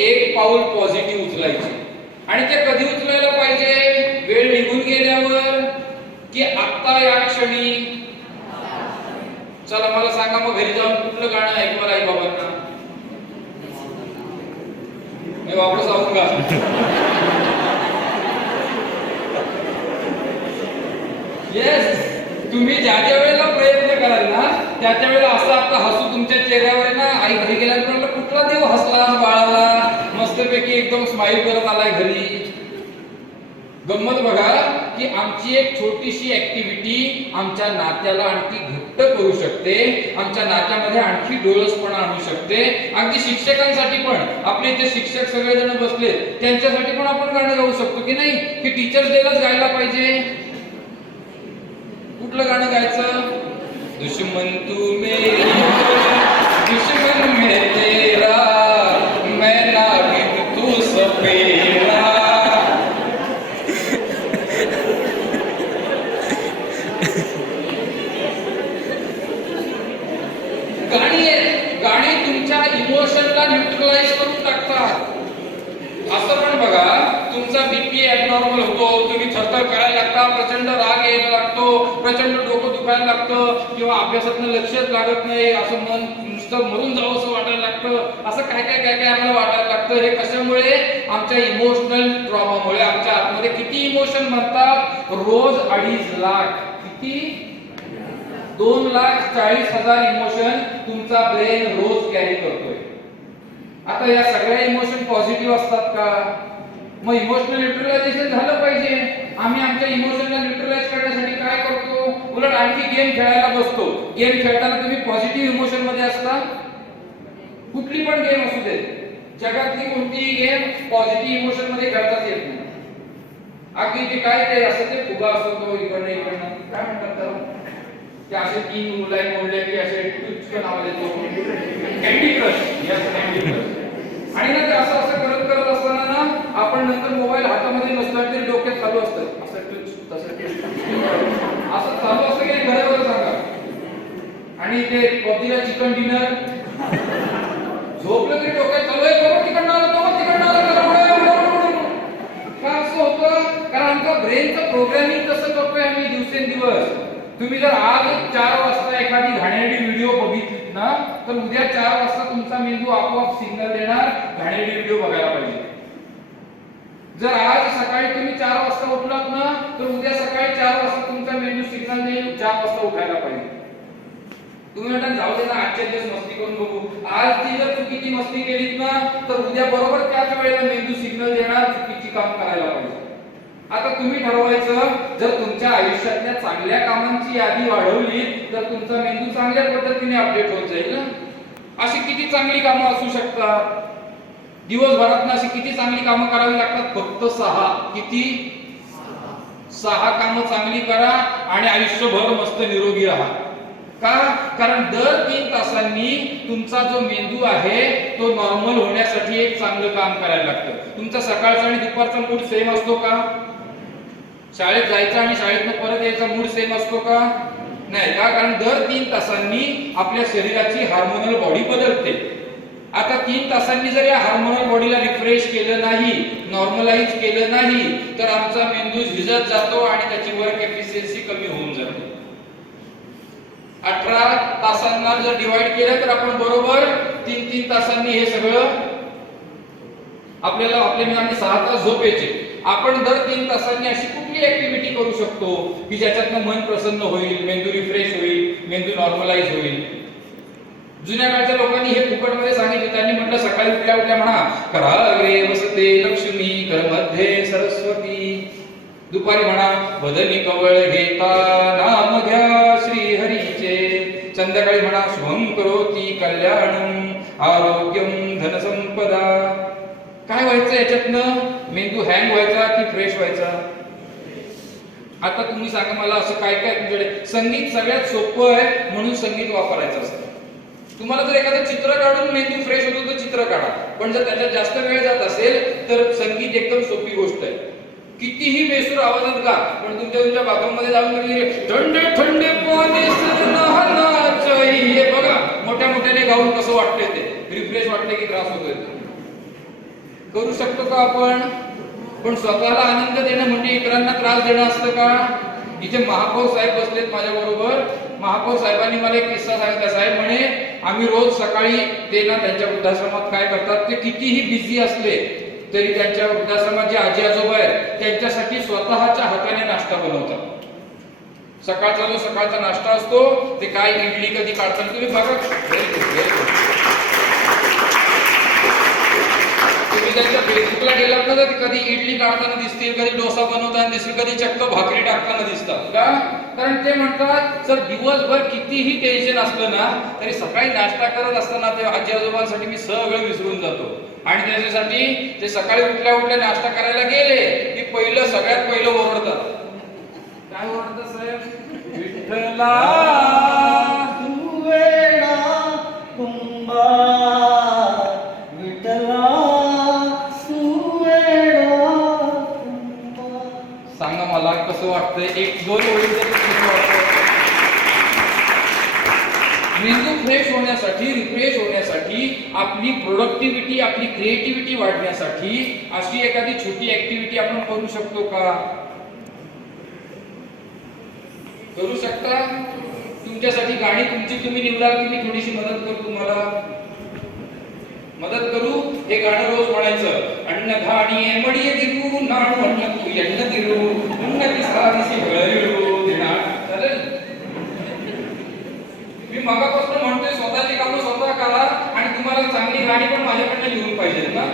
एक पाऊल पॉझिटिव्ह उचलायची. आणि ते कधी उचलायला पाहिजे? वेळ निघून गेल्यावर की आता या क्षणी? चला मला सांगा मग घरी जाऊन कुठलं गाणं ऐकणार आई बाबांना? मी वापस आऊंगा. येस, तुम्ही ज्या ज्या वेळेला प्रयत्न कराल ना त्या त्या वेळेला असं आता हसू तुमच्या चेहऱ्यावर ना. आई घरी गेल्यानंतर कुठला देव हसला बाळाला, मस्तपैकी एकदम स्माइल करत आलाय घरी. गंमत बघा की आमची एक छोटीशी ऍक्टिव्हिटी आमच्या नात्याला आणखी घट्ट करू शकते, आमच्या नात्यामध्ये आणखी डोळसपणा आणू शकते. अगदी शिक्षकांसाठी पण, आपले जे शिक्षक सगळेजण बसले त्यांच्यासाठी पण आपण गाणं गाऊ शकतो की नाही? की टीचर्स डेलाच गायला पाहिजे. कुठलं गाणं गायचं? दुश्मन तू मेरी दुश्मन मैं तेरा, मैं नागिन तू सपेरा. गाणी तुमच्या इमोशनला न्यूट्रलाइज करून टाकतात. असं पण बघा, तुमचा बीपी ॲबनॉर्मल होतो, तुम्ही थरथर करायला लागता, प्रचंड राग यायला लागतो, प्रचंड डोकं दुखायला लागतं, किंवा अभ्यासातनं लक्षच लागत नाही, असं मन नुसतं मरून जावं असं वाटायला लागतं. असं काय काय काय काय आम्हाला वाटायला लागतं. हे कशामुळे? आमच्या इमोशनल ट्रॉमामुळे. आमच्या आतमध्ये किती इमोशन म्हणतात? रोज 2.5 लाख. किती? 2,40,000 इमोशन तुमचा ब्रेन रोज कॅरी करतोय. आता या सगळ्या इमोशन पॉझिटिव्ह असतात का? मग इमोशनल न्यूट्रलायझेशन झालं पाहिजे. आम्ही आमच्या इमोशनला न्यूट्रलाइज करण्यासाठी काय करतो? उलट आणखी गेम खेळायला बसतो. गेम खेळताना तुम्ही पॉझिटिव्ह इमोशन मध्ये असता. कुठली पण गेम असू दे, जगातली कोणतीही गेम पॉझिटिव्ह इमोशन मध्ये खेळताच येत नाही. अगदी ते काय ते असं ते फुगा असतो इकडनं इकडनं, काय म्हणतात त्याला? ते असे 3 मुलं मोडले की असे टुचकन आवाज येतो, कॅन्डी क्रश. Candy crush. आणि ना ते असं असं करत करत असताना ना आपण नंतर मोबाईल हातामध्ये नसतो तरी डोक्यात चालू असतं असं टुच तसं टुच असं चालू असतं की घरावर सांगा. आणि ते पतीला चिकन डिनर झोपलं तरी डोक्यात चालू आहे, बाबा तिकडनं आलं, बाबा तिकडनं आलं. का असं होतं? कारण आमचा ब्रेनचं प्रोग्रामिंग कसं करतोय आम्ही दिवसेंदिवस. तुम्ही जर आज 4 वाजता एखादी घाणेरडी व्हिडिओ बघितली ना तर उद्या 4 वाजता तुमचा मेंदू आपोआप सिग्नल देणार घाणेरडी व्हिडिओ बघायला पाहिजे. जर आज सकाळी तुम्ही 4 वाजता उठलात ना तर उद्या सकाळी 4 वाजता तुमचा मेंदू सिग्नल देईल 4 वाजता उठायला पाहिजे. तुम्ही म्हणता जाऊ दे ना आजच्या दिवस मस्ती करून बघू. आज ती जर चुकीची मस्ती केलीत ना तर उद्या बरोबर त्याच वेळेला मेंदू सिग्नल देणार चुकीची काम करायला पाहिजे. आता तुम्ही ठरवायचं, जर तुमच्या आयुष्यातल्या चांगल्या कामांची यादी वाढवली तर तुमचा मेंदू चांगल्या पद्धतीने अपडेट होत जाईल ना. अशी किती चांगली कामं असू शकतात दिवसभरात? अशी किती चांगली कामं करावी लागतात? फक्त 6. किती? 6 कामं चांगली करा आणि आयुष्यभर मस्त निरोगी राहा. का? कारण दर 3 तासांनी तुमचा जो मेंदू आहे तो नॉर्मल होण्यासाठी एक चांगलं काम करायला लागतं. तुमचा सकाळचा आणि दुपारचा मूड सेम असतो का? शाळेत जायचा आणि शाळेतनं परत यायचा मूड सेम असतो का? नाही. का? कारण दर 3 तासांनी आपल्या शरीराची हार्मोनल बॉडी बदलते. आता 3 तासांनी जर या हार्मोनल बॉडीला रिफ्रेश केलं नाही, नॉर्मलाइज केलं नाही, तर आमचा मेंदू झिजत जातो आणि त्याची वर्क एफिशियन्सी कमी होऊन जाते. 18 तासांना जर डिवाइड केलं तर आपण बरोबर 3-3 तासांनी हे सगळं आपल्याला आपल्या 6 तास झोपेचे. आपण दर 3 तासांनी अशी कुठली ऍक्टिव्हिटी करू शकतो की ज्याच्यातनं मन प्रसन्न होईल, मेंदू रिफ्रेश होईल, मेंदू नॉर्मलाइज होईल. जुन्या काळच्या लोकांनी हे फुकटमध्ये सांगितले. त्यांनी म्हटलं सकाळी उठल्या उठल्या म्हणा कराग्रे वसते लक्ष्मी कर मध्ये सरस्वती. दुपारी म्हणा वदनी कवळ घेता नाम घ्या श्री हरीचे. संध्याकाळी म्हणा शुभम करोती कल्याणम आरोग्यम धनसंपदा. काय व्हायचं याच्यातनं? मेंदू हँग व्हायचा की फ्रेश व्हायचा? आता तुम्ही सांगा मला असं काय काय तुमच्याकडे. संगीत सगळ्यात सोपं आहे म्हणून संगीत वापरायचं असतं. तुम्हाला जर एखादं चित्र काढून मेंदू फ्रेश होतो तर चित्र काढा, पण जर त्याच्यात जास्त वेळ जात असेल तर संगीत एकदम सोपी गोष्ट आहे. कितीही बेसूर आवाजात गा, पण तुमच्या बाथरूम मध्ये जाऊन थंडे थंडे पाणी हे बघा मोठ्या मोठ्याने गाऊन कसं वाटतंय ते, रिफ्रेश वाटतंय की त्रास होतोय. करू शकतो का आपण? पण स्वतःला आनंद देणं म्हणजे इतरांना त्रास देणं असतं का? इथे महापौर साहेब बसलेत माझ्या बरोबर. महापौर साहेबांनी मला एक किस्सा सांगितला. साहेब म्हणे आम्ही रोज सकाळी ते ना त्यांच्या वृद्धाश्रमात काय करतात, ते कितीही बिझी असले तरी त्यांच्या वृद्धाश्रमात जे आजी आजोबा आहेत त्यांच्यासाठी स्वतःच्या हाताने नाश्ता बनवतात. सकाळचा जो सकाळचा नाश्ता असतो ते काय इडली कधी काढताना तुम्ही बघा. तुम्ही त्यांच्या फेसबुकला गेलात ना तर कधी इडली काढताना दिसतील, कधी डोसा बनवताना दिसतील, कधी चक्क भाकरी टाकताना दिसतात का? कारण ते म्हणतात सर दिवसभर कितीही टेन्शन असलं ना तरी सकाळी नाश्ता करत असताना ते आजी आजोबांसाठी मी सगळं विसरून जातो. आणि त्याच्यासाठी ते सकाळी उठल्या उठल्या नाश्ता करायला गेले की सगळ्यात पहिलं ओरडतात. काय ओरडतात साहेब? विठ्ठला तू वेडा कुंभा, विठ्ठला तू वेडा कुंभा. सांगा मला कसं वाटतंय? 1-2 ओळी कसं वाटतं? मेंदू फ्रेश होण्यासाठी, रिफ्रेश होण्यासाठी, आपली प्रोडक्टिव्हिटी, आपली क्रिएटिव्हिटी वाढण्यासाठी अशी एखादी छोटी ऍक्टिव्हिटी आपण करू शकतो का? करू शकता? तुमच्यासाठी गाणी तुमची तुम्ही निवडाल की मी थोडीशी मदत करू तुम्हाला? मदत करू? हे गाणं रोज म्हणायचं. अन्न घाणी मडिये दिरू नाणू अन्न तू एन्न दिरू अन्न ती सारीसी गळू देना. चालेल? मी मगापासून म्हणतोय स्वतःची कामं स्वतः करा आणि तुम्हाला चांगली गाणी पण माझ्याकडनं लिहून पाहिजेत ना.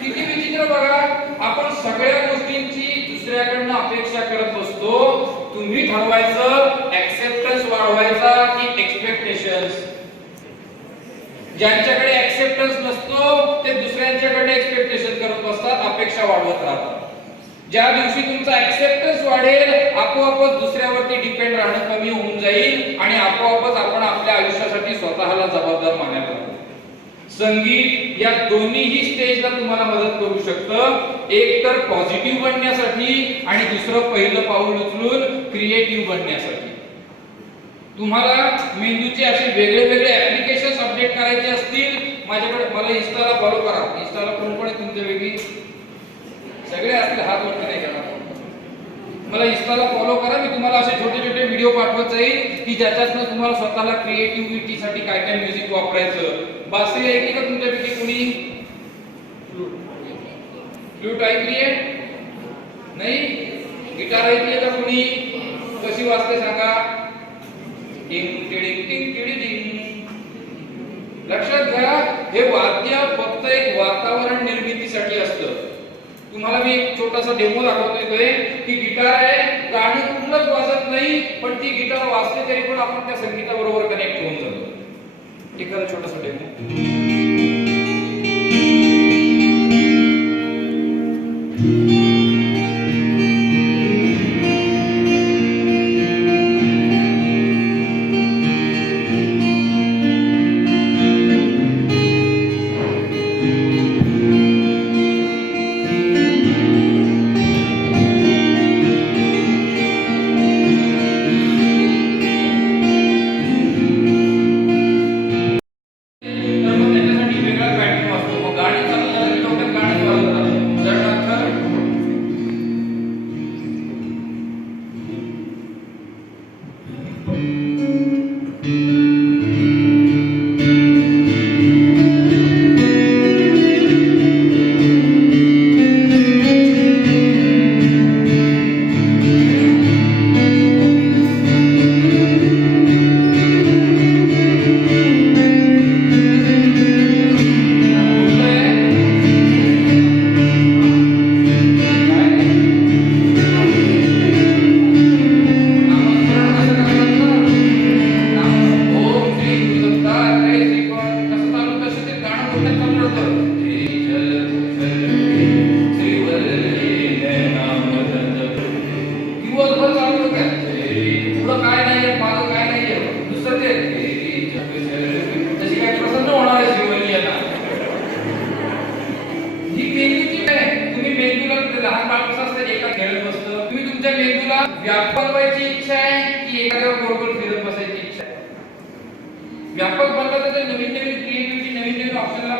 किती विचित्र बघा, आपण सगळ्या गोष्टींची दुसऱ्याकडनं अपेक्षा करत असतो. तुम्ही ठरवायचं ऍक्सेप्टन्स वाढवायचा की एक्सपेक्टेशन्स. ज्यांच्याकडे ऍक्सेप्टन्स नसतो ते दुसऱ्यांच्याकडे एक्सपेक्टेशन करत बसतात, अपेक्षा वाढवत राहतात. ज्या दिवशी तुमचा ऍक्सेप्टन्स वाढेल आपोआपच दुसऱ्यावरती डिपेंड राहणं कमी होऊन जाईल आणि आपोआपच आपण आपल्या आयुष्यासाठी स्वतःला जबाबदार मानायला लागतो. संगीत या दोन्हीही स्टेजला तुम्हाला मदत करू शकतं. एक तर पॉझिटिव्ह बनण्यासाठी आणि दुसरं पहिलं पाऊल उचलून क्रिएटिव्ह बनण्यासाठी. तुम्हाला मेंदूचे असे वेगळे वेगळे ऍप्लिकेशन्स अपडेट करायचे असतील माझ्याकडे, मला इन्स्टाला फॉलो करा. इन्स्टाला कोण आहे तुमच्या वेगळी? सगळे असतील, हात वरती नाही करणार. मला इन्स्टाला फॉलो करा. मी तुम्हाला असे छोटे छोटे व्हिडिओ पाठवत जाईल की ज्याच्यातनं तुम्हाला स्वतःला क्रिएटिव्हिटीसाठी काय काय म्युझिक वापरायचं. बासरी ऐकली का तुमच्यापैकी कोणी? फ्लूट ऐकली आहे? नाही? गिटार ऐकली का कोणी? कशी वाजते सांगा? टिंग टिडिंग टिंग टिडिंग. लक्षात घ्या, हे वाद्य फक्त एक वातावरण निर्मितीसाठी असतं. तुम्हाला मी एक छोटासा डेमो दाखवतोय की गिटार आहे, गाणं पूर्णच वाजत नाही पण ती गिटार वाजते तरी पण आपण त्या संगीताबरोबर कनेक्ट होऊन जातो. एखादा छोटासा डेमो. तेरी झलक झलके श्रीवल्ली नैनामदन दिवसभर चालू काय पुढं काय नाहीये मागं काय नाहीये दुसरं ते तेरी झलक झलके तशी काय प्रसन्न होणार आहे श्रीवल्ली यांना ही मेंदूची काय तुम्ही मेंदूला लहान बाळ कसं असतं एका खेळत बसतं तुम्ही तुमच्या मेंदूला व्यापक व्हायची इच्छा आहे की एखाद्यावर गोल फिरत बसायची इच्छा आहे व्यापक बनलं तर नवीन नवीन क्रिएटिव्हिटी नवीन नवीन ऑप्शनला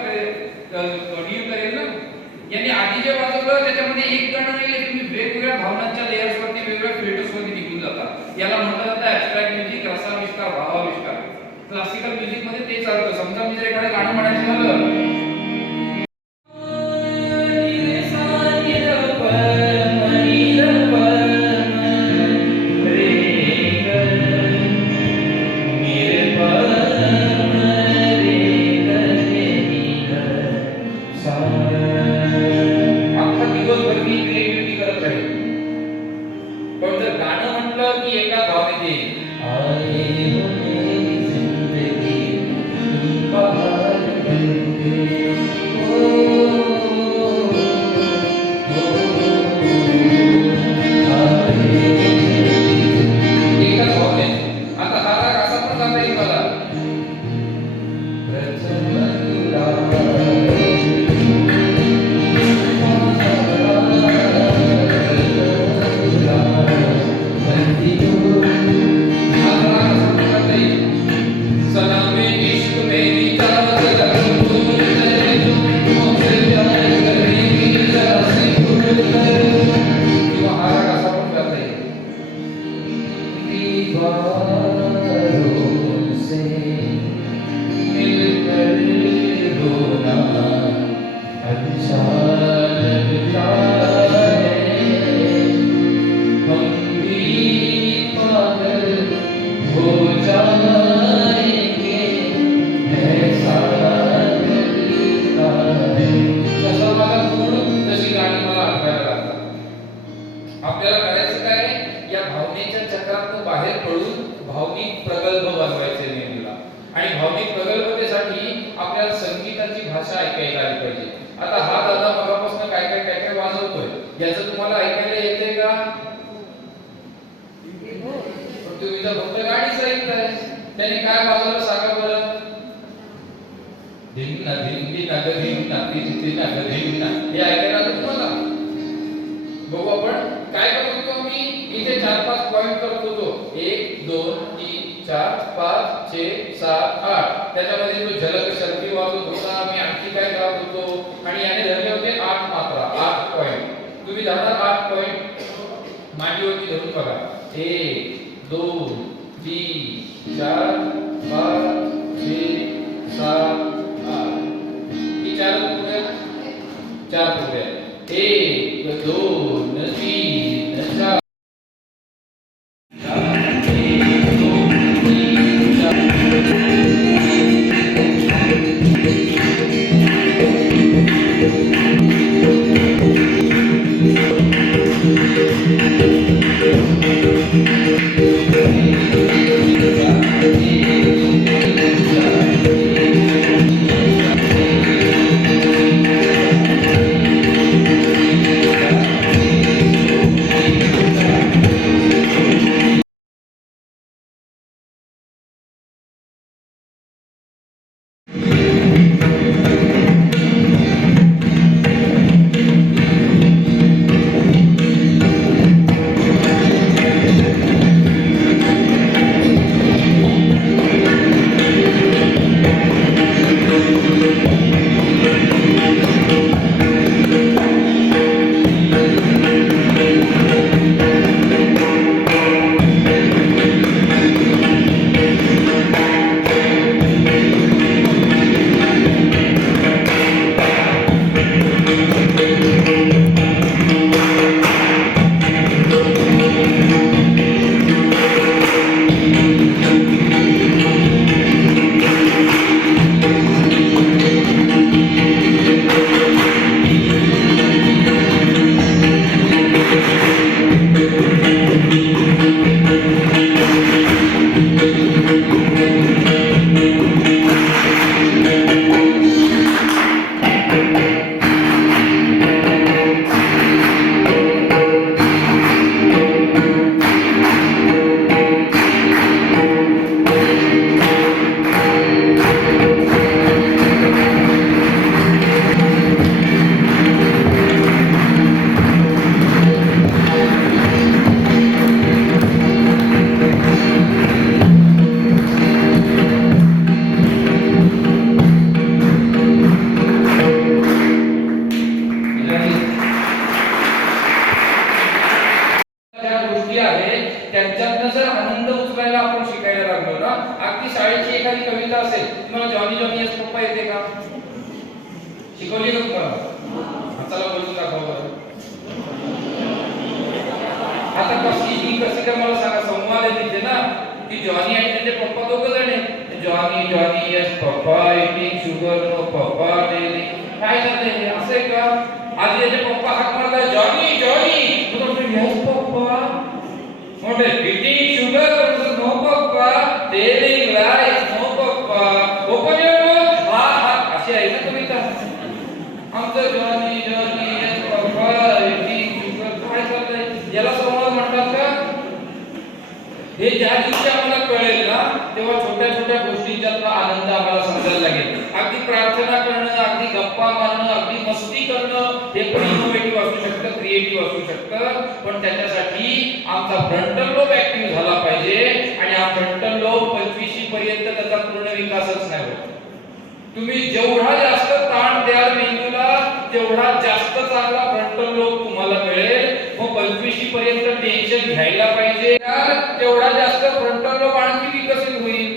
डील करेल ना यांनी आधी जे वाजवलं त्याच्यामध्ये एक गाणं नाहीये तुम्ही वेगवेगळ्या भावनांच्या लेयर्स वरती वेगवेगळ्या फिल्टर्स वरती निघून जाता याला म्हणतात जातं ऍब्स्ट्रॅक्ट म्युझिक रसाविष्कार भावाविष्कार क्लासिकल म्युझिक मध्ये ते चालतं समजा मी जर एखादं गाणं म्हणायचं झालं आपल्याला करायचं काय या भावनेच्या चक्रातून बाहेर पडून भावनिक प्रगल्भ बनवायचे मेंदूला आणि भावनिक प्रगल्भतेसाठी आपल्याला संगीताची भाषा ऐकायला आली पाहिजे आता हा दादा मगापासून काय काय काय काय वाजवतोय याचं तुम्हाला ऐकायला येते का तुम्ही तर फक्त गाडीच ऐकताय त्याने काय वाजवलं सांगा बरं धिंना धिंना धिंना धिंना धिंना हे ऐकायला तुम्हाला बघू आपण काय करत होतो मी इथे 4-5 पॉइंट करत होतो 1 2 3 4 5 6 7 8 त्याच्यामध्ये जो झलक शर्ती वाजवत होता मी आणखी काय गात होतो आणि याने धरले होते 8 मात्रा 8 पॉइंट तुम्ही धरणार 8 पॉइंट मांडीवरती धरून बघा 1 2 3 4 5 6 7 8 ही 4 पुऱ्या 4 पुऱ्या 1 2 3 4 Thank you. शिकवली का तुम्हाला? चला बोलून दाखवा बरं. आता कशी का मला सांगा. संवाद आहे तिथे ना की जॉनी आणि त्याचे पप्पा दोघं जण आहेत. जॉनी यस पप्पा इटिंग शुगर नो पप्पा डेली. काय करते असं आहे का? आज त्याचे पप्पा हाक मारला जॉनी तो म्हणतो यस पप्पा. मोठे इटिंग शुगर नो पप्पा डेली लाईफ नो पप्पा ओपन युअर माउथ. हा अशी आहे ना कविता. आमचं जॉनी यस पप्पा इटिंग शुगर. काय करते याला संवाद म्हणतात का? हे ज्या दिवशी आम्हाला कळेल ना तेव्हा छोट्या छोट्या गोष्टींचा आनंद आम्हाला समजायला लागेल. अगदी प्रार्थना करणं, अगदी गप्पा मारणं, अगदी मस्ती करणं हे पण इनोव्हेटिव्ह असू शकतं, क्रिएटिव्ह असू शकतं. पण त्याच्यासाठी आमचा फ्रंटल लोब ऍक्टिव्ह झाला पाहिजे आणि हा फ्रंटल लोब 25 पर्यंत त्याचा पूर्ण विकासच नाही होत. तुम्ही जेवढा जास्त ताण द्याल मेंदूला तेवढा जास्त चांगला फ्रंटल लोब तुम्हाला मिळेल. मग 25 पर्यंत टेन्शन घ्यायला पाहिजे तेवढा जास्त फ्रंटल लोब आणखी विकसित होईल.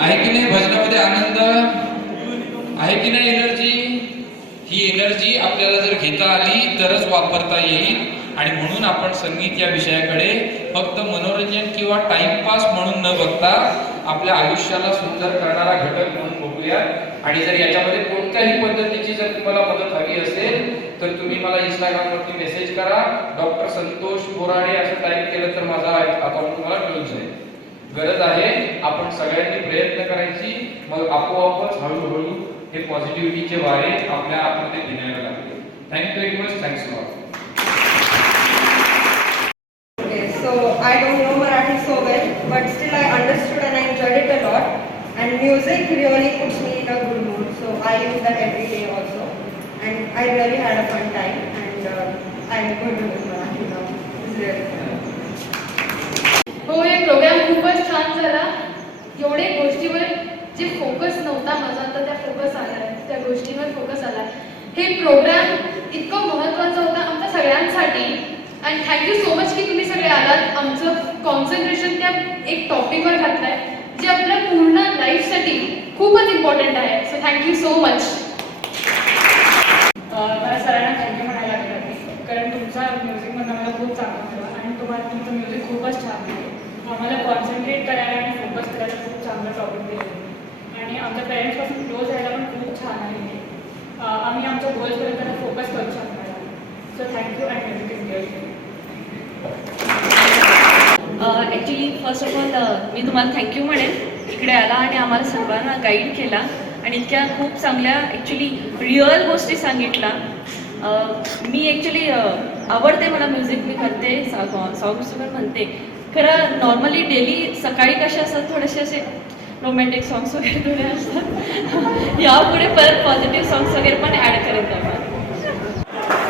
आहे की नाही भजनामध्ये आनंद आहे की नाही? ही एनर्जी आपल्याला जर घेता आली तरच वापरता येईल. आणि म्हणून आपण संगीत या विषयाकडे फक्त मनोरंजन किंवा टाइमपास म्हणून न बघता आपल्या आयुष्याला सुंदर करणारा घटक म्हणून बघूया. आणि जर याच्यामध्ये कोणत्याही पद्धतीची जर तुम्हाला मदत हवी असेल तर तुम्ही मला इंस्टाग्रामवरती मेसेज करा. डॉक्टर संतोष बोराडे असं टाईप केलं तर माझा अकाउंट तुम्हाला मिळून जाईल. गरज आहे आपण सगळ्यांनी प्रयत्न करायची. मग आपोआपच हळूहळू हे पॉझिटिव्हिटीचे वारे आपल्या आतमध्ये घेण्याला लागले. Thank you very much. Thanks lot. So I don't know Marathi so well, but still I understood and I enjoyed it a lot. And music really puts me in a good mood, so I use that every day also. And I really had a fun time, and I'm going to learn Marathi now. It's really fun. हो, हे programme खूपच छान झाला. एवढे गोष्टीवर जे focus नव्हता माझा आता त्या फोकस आला, त्या गोष्टीवर फोकस आला. हे प्रोग्राम इतकं महत्त्वाचं होतं आमच्या सगळ्यांसाठी. अँड थँक्यू सो मच की तुम्ही सगळे आलात. आमचं कॉन्सन्ट्रेशन त्या एक टॉपिकवर घातलंय जे आपल्या पूर्ण लाईफसाठी खूपच इम्पॉर्टंट आहे. So thank you so much. मला सरांना थँक्यू म्हणायला लागलं कारण तुमचा म्युझिकमधनं मला खूप चांगला वाटलं आणि तुमचं म्युझिक खूपच छान आहे. आम्हाला कॉन्सन्ट्रेट करायला आणि फोकस करायला खूप चांगलं टॉपिक दिलं आणि आमच्या पेरेंट्सपासून क्लोज व्हायला पण खूप छान आहे. आम्ही आमच्या गोल्सपर्यंत फोकस करू शकणार. So thank you and music is great. Actually first of all मी तुम्हाला थँक्यू म्हणेन इकडे आला आणि आम्हाला सर्वांना गाईड केला आणि इतक्या खूप चांगल्या ॲक्च्युली रिअल गोष्टी सांगितल्या. मी ॲक्च्युली आवडते मला म्युझिक. मी करते सॉंग्स वगैरे म्हणते. खरं नॉर्मली डेली सकाळी कसे असतात थोडेसे असे रोमॅन्टिक सॉंग्स वगैरे थोडे असतात. यापुढे परत पॉझिटिव्ह सॉंग्स वगैरे पण ॲड करत आहोत.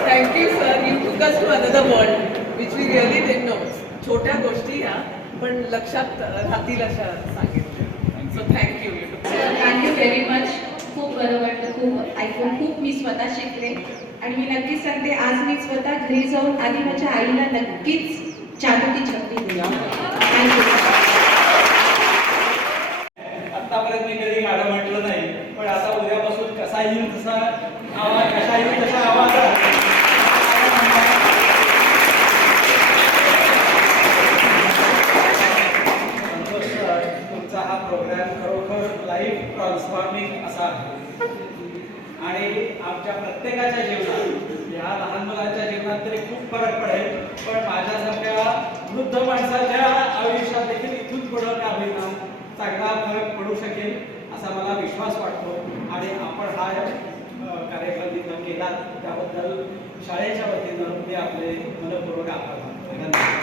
Thank you, sir. You took us to another world, which we really didn't know. छोट्या गोष्टी या पण लक्षात राहतील अशा सांगितल्या. So thank you. Thank you very much. खूप बरं वाटलं. खूप ऐकून खूप मी स्वतः शिकले आणि मी नक्कीच सांगते आज मी स्वतः घरी जाऊन आधी माझ्या आईला नक्कीच जादूची छत्री दिली. थँक्यू. आतापर्यंत मी कधी गाणं म्हटलं नाही पण आता उद्यापासून कसा येईल तसा आवाज, कसा येईल तसा आवाज. तुमचा हा प्रोग्राम खरोखर लाईफ ट्रान्सफॉर्मिंग असा आहे आणि आमच्या प्रत्येकाच्या जीवनात ह्या लहान मुलांच्या जीवनात तरी खूप फरक पडेल पण माझ्यासारख्या वृद्ध माणसाच्या आयुष्यात देखील इथून पुढं का होईना चांगला फरक पडू शकेल असा मला विश्वास वाटतो आणि आपण हा कार्यक्रम त्याबद्दल शाळेच्या वतीनं मी आपले मनपूर्वक आभार मानतो. धन्यवाद.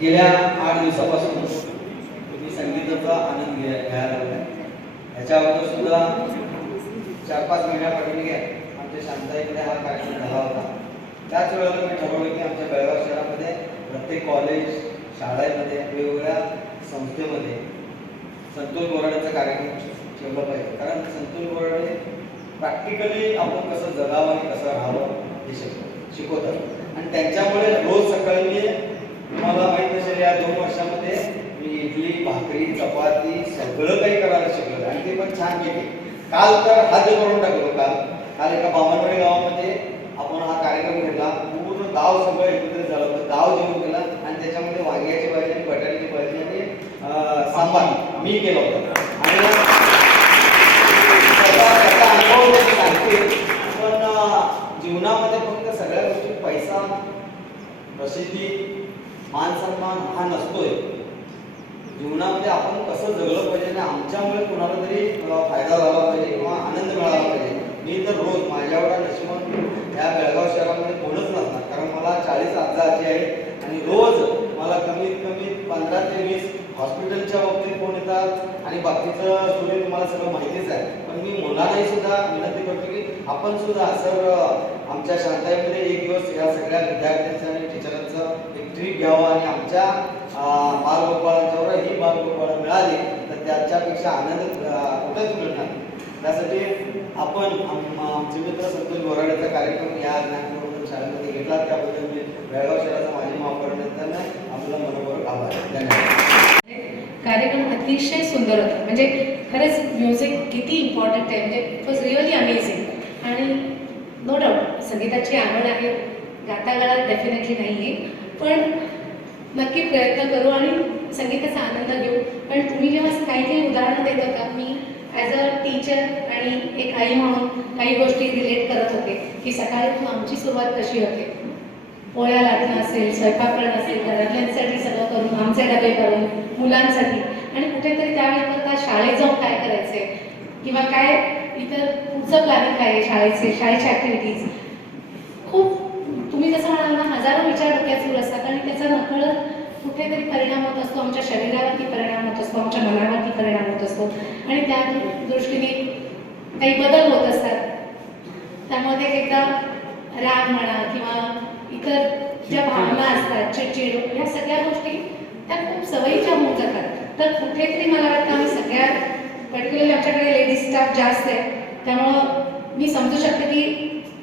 गेल्या 8 दिवसापासून तुम्ही संगीताचा आनंद घ्यायला लागलाय. ह्याच्या अगोदर सुद्धा 4-5 महिन्यापाठीमागे आमच्या शांताईकडे हा कार्यक्रम झाला होता. त्याच वेळेला मी ठरवलं की आमच्या बेळगाव शहरामध्ये प्रत्येक कॉलेज, शाळेमध्ये, वेगवेगळ्या संस्थेमध्ये संतोष बोराडेचा कार्यक्रम ठेवला पाहिजे. कारण संतोष बोराडे प्रॅक्टिकली आपण कसं जगावं आणि कसं राहावं हे शिकवतात. आणि त्यांच्यामुळे रोज सकाळी मी, तुम्हाला माहीत नसेल, या 2 वर्षामध्ये मी इडली, भाकरी, चपाती सगळं काही करायला शिकलो आणि ते पण छान केले. काल तर हात करून टाकलो. काल एका बामणवाडी गावामध्ये आपण हा कार्यक्रम घेतला. पूर्ण गाव सगळं एकत्रित झालं होतं. गाव जेवण केलं आणि त्याच्यामध्ये वांग्याची भाजी आणि बटाट्याची भाजी आणि सांबार मी केलं होतं. आणि त्याचा अनुभव सांगते. पण जीवनामध्ये फक्त सगळ्या गोष्टी पैसा, प्रसिद्धी, मान सन्मान हा नसतोय. जीवनामध्ये आपण कसं जगलं पाहिजे आणि आमच्यामुळे कुणाला तरी फायदा झाला पाहिजे किंवा आनंद मिळाला पाहिजे. मी तर रोज माझ्यावर नशिबात या बेळगाव शहरामध्ये कोणच नसणार, कारण मला 40 आजी आहेत आणि रोज मला कमीत कमी 15 ते 20 हॉस्पिटलच्या बाबतीत फोन येतात आणि बाकीचं स्टुडंट तुम्हाला सगळं माहितीच आहे. पण मी मुलांनाही सुद्धा विनंती करतो की आपण सुद्धा सर आमच्या शांताईमध्ये एक दिवस या सगळ्या विद्यार्थ्यांचं आणि टीचरांचं एक ट्रिप घ्यावं आणि आमच्या बालगोपाळांच्यावर ही बालगोपाळ मिळाली तर त्याच्यापेक्षा आनंद कुठेच मिळणार. त्यासाठी आपण आमचे मित्र संतोष बोराडेचा कार्यक्रम या ज्ञानप्रबोधन शाळेमध्ये घेतला. त्याबद्दल मी बेळगाव शहराचा माजी महापौर त्यांना आपला मनपूर्वक आभार. धन्यवाद. कार्यक्रम अतिशय सुंदर होता. म्हणजे खरंच म्युझिक किती इम्पॉर्टंट आहे. म्हणजे इट वॉज रिअली अमेझिंग. आणि नो डाऊट संगीताची आवड आहे, गाता गाळात डेफिनेटली नाही आहे, पण नक्की प्रयत्न करू आणि संगीताचा आनंद घेऊ. पण तुम्ही जेव्हा काही काही उदाहरणं देत होता, मी ॲज अ टीचर आणि एक आई म्हणून काही गोष्टी रिलेट करत होते की सकाळी आमची सुरुवात कशी होते. पोळ्या लाटणं असेल, स्वयंपाक करणं असेल, घरातल्यांसाठी सगळं करून, आमचे डबे करून, मुलांसाठी, आणि कुठेतरी त्यावेळेकरता शाळेत जाऊन काय करायचं आहे किंवा काय इतर पुढचं प्लॅनिंग काय आहे शाळेचे, शाळेच्या ॲक्टिव्हिटीज. खूप तुम्ही जसं म्हणाल ना, हजारो विचार डोक्यात सुरू असतात आणि त्याचा नकळत कुठेतरी परिणाम होत असतो. आमच्या शरीरावरती परिणाम होत असतो, आमच्या मनावरती परिणाम होत असतो आणि त्या दृष्टीने काही बदल होत असतात. त्यामध्ये एकदा राग म्हणा किंवा इतर ज्या भावना असतात, चिडचिड, या सगळ्या गोष्टी त्या खूप सवयीच्या होऊन जातात. तर कुठेतरी मला वाटतं आम्ही सगळ्या, पर्टिक्युलरली आमच्याकडे लेडीज स्टाफ जास्त आहे, त्यामुळं मी समजू शकते की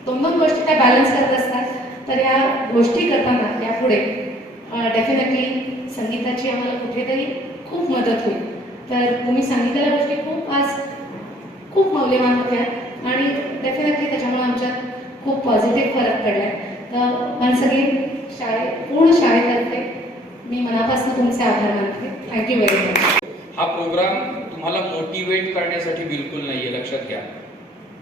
2 गोष्टी त्या बॅलन्स करत असतात. तर या गोष्टी करताना यापुढे डेफिनेटली संगीताची आम्हाला कुठेतरी खूप मदत होईल. तर तुम्ही सांगितलेल्या गोष्टी खूप मौल्यवान होत्या आणि डेफिनेटली त्याच्यामुळे आमच्यात खूप पॉझिटिव्ह फरक पडला आहे. तर मला सगळी पूर्ण शाळेतर्फे मी मनापासून तुमचे आभार मानते. Thank you very much. हा प्रोग्राम तुम्हाला मोटिवेट करण्यासाठी बिलकुल नाही आहे, लक्षात घ्या.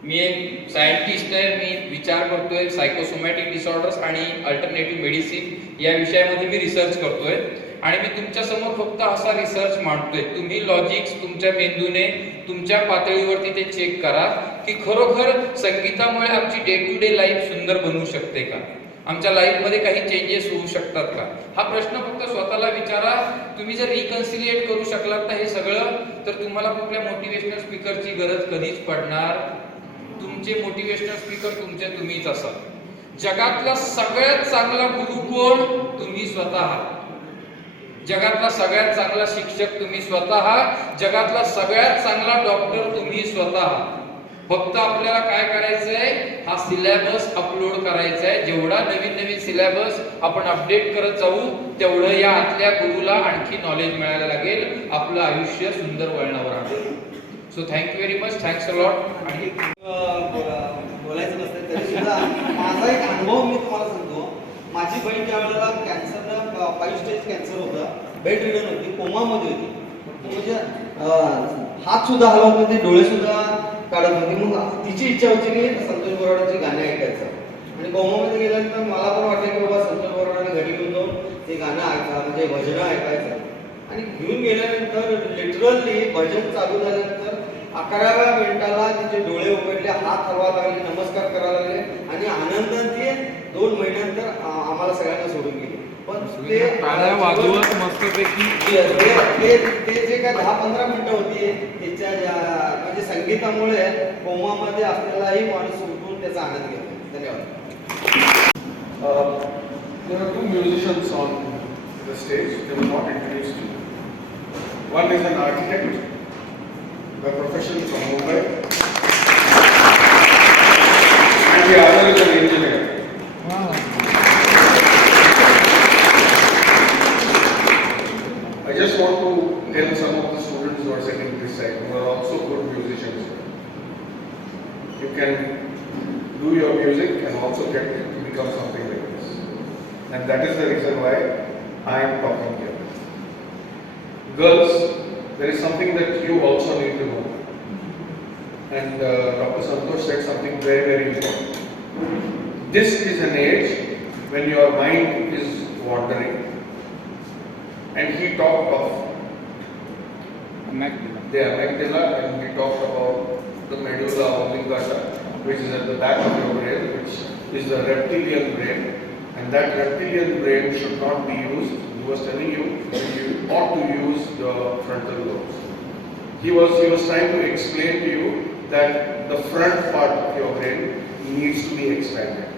मी एक सायंटिस्ट आहे, मी विचार करतोय सायकोसोमॅटिक डिसऑर्डर्स आणि अल्टरनेटिव्ह मेडिसिन या विषयामध्ये मी रिसर्च करतोय आणि मी तुमच्यासमोर फक्त असा रिसर्च मांडतोय. तुम्ही लॉजिक्स तुमच्या मेंदूने तुमच्या पातळीवरती ते चेक करा की खरोखर संगीतामुळे आमची डे टू डे लाईफ सुंदर बनवू शकते का, आमच्या लाईफमध्ये काही चेंजेस होऊ शकतात का. हा प्रश्न फक्त स्वतःला विचारा. तुम्ही जर रिकन्सिलिएट करू शकलात ना हे सगळं, तर तुम्हाला कुठल्या मोटिवेशनल स्पीकरची गरज कधीच पडणार. तुमचे मोटिवेशनल स्पीकर तुम्हीच असाल. जगातला सगळ्यात चांगला गुरु कोण? तुम्ही स्वतः. जगातला सगळ्यात चांगला शिक्षक तुम्ही स्वतः. जगातला सगळ्यात चांगला डॉक्टर तुम्ही स्वतः. फक्त आपल्याला काय करायचंय, हा सिलेबस अपलोड करायचा आहे. जेवढा नवीन सिलेबस आपण अपडेट करत जाऊ तेवढं या आतल्या गुरुला आणखी नॉलेज मिळायला लागेल. आपलं आयुष्य सुंदर वळणावर आहे. So thank you very much. Thanks a lot. आणि बोलायचं नसतं तरी सुद्धा माझा एक अनुभव मी तुम्हाला सांगतो. माझी बहीण ज्या वेळेला कॅन्सरनं 5 स्टेज कॅन्सर होता, बेड रिडन होती, कोमामध्ये होती. म्हणजे हात सुद्धा हलवत नव्हते, डोळे सुद्धा काढत होती. मग तिची इच्छा होती की संतोष बोराडेचे गाणे ऐकायचं आणि कोमामध्ये गेल्यानंतर मला पण वाटलं की बाबा संतोष बोराडे घरी घेऊन जाऊन ते गाणं ऐकायचं, म्हणजे भजनं ऐकायचं. आणि घेऊन गेल्यानंतर लिटरली भजन चालू झाल्यानंतर 11व्या मिनिटाला तिचे डोळे उघडले, हात हलवायला लागले, नमस्कार करायला लागले आणि आनंदात ते 2 महिन्यानंतर आम्हाला सगळ्यांना सोडून गेले. पण ते वाजवत मस्तपैकी ते जे काय 10-15 मिनिटं होती त्याच्या म्हणजे संगीतामुळे कोमामध्ये असलेलाही माणूस उठून त्याचा आनंद घेतो. धन्यवाद. There are 2 musicians on the stage. They were not introduced to you. One is an architect by profession from Mumbai, and the other is an engineer. I just want to tell some of the students who are sitting this side who are also good musicians. You can do your music and also get to become something like this. And that is the reason why I am talking here. Girls, there is something that you also need to know. And Dr. Santosh said something very, very important. This is an age when your mind is wandering. And he talked of the amygdala, and he talked about the medulla oblongata, which is at the back of your brain, which is the reptilian brain. And that reptilian brain should not be used. He was telling you that you ought to use the frontal lobes. He was trying to explain to you that the front part of your brain needs to be expanded.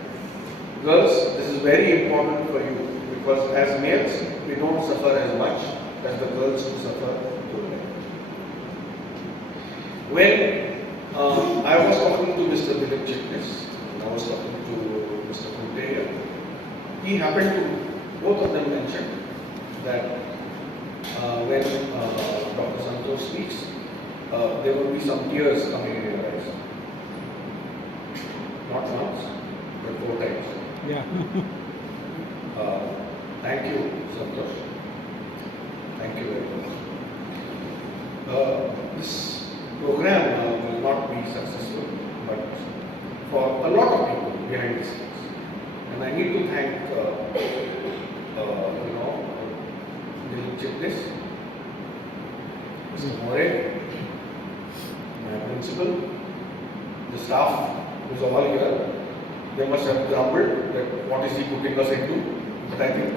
Girls, this is very important for you because as males, we don't suffer as much as the girls who suffer to men. When I was talking to Mr. Dilip Chitnis, and I was talking to Mr. Kunteya, he happened to, both of them mentioned that when Dr. Santosh speaks, there will be some tears coming in your eyes. Not once, but 4 times. Yeah. Thank you, Santosh. Thank you very much. This program will not be successful, but for a lot of people behind the scenes. And I need to thank, Dilip Chitnis, Mr. More, my principal, the staff who's all here. They must have grumbled that what is he putting us into. But I think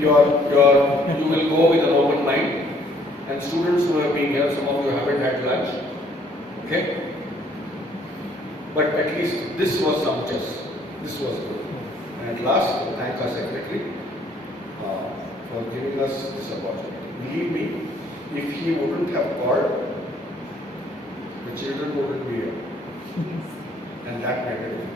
you will go with an open mind. And students who have been here, some of you haven't had lunch. Okay? But at least this was sumptuous. This was good. And at last, thank our secretary for giving us this opportunity. Believe me, if he wouldn't have called, the children wouldn't be here. And that made a difference.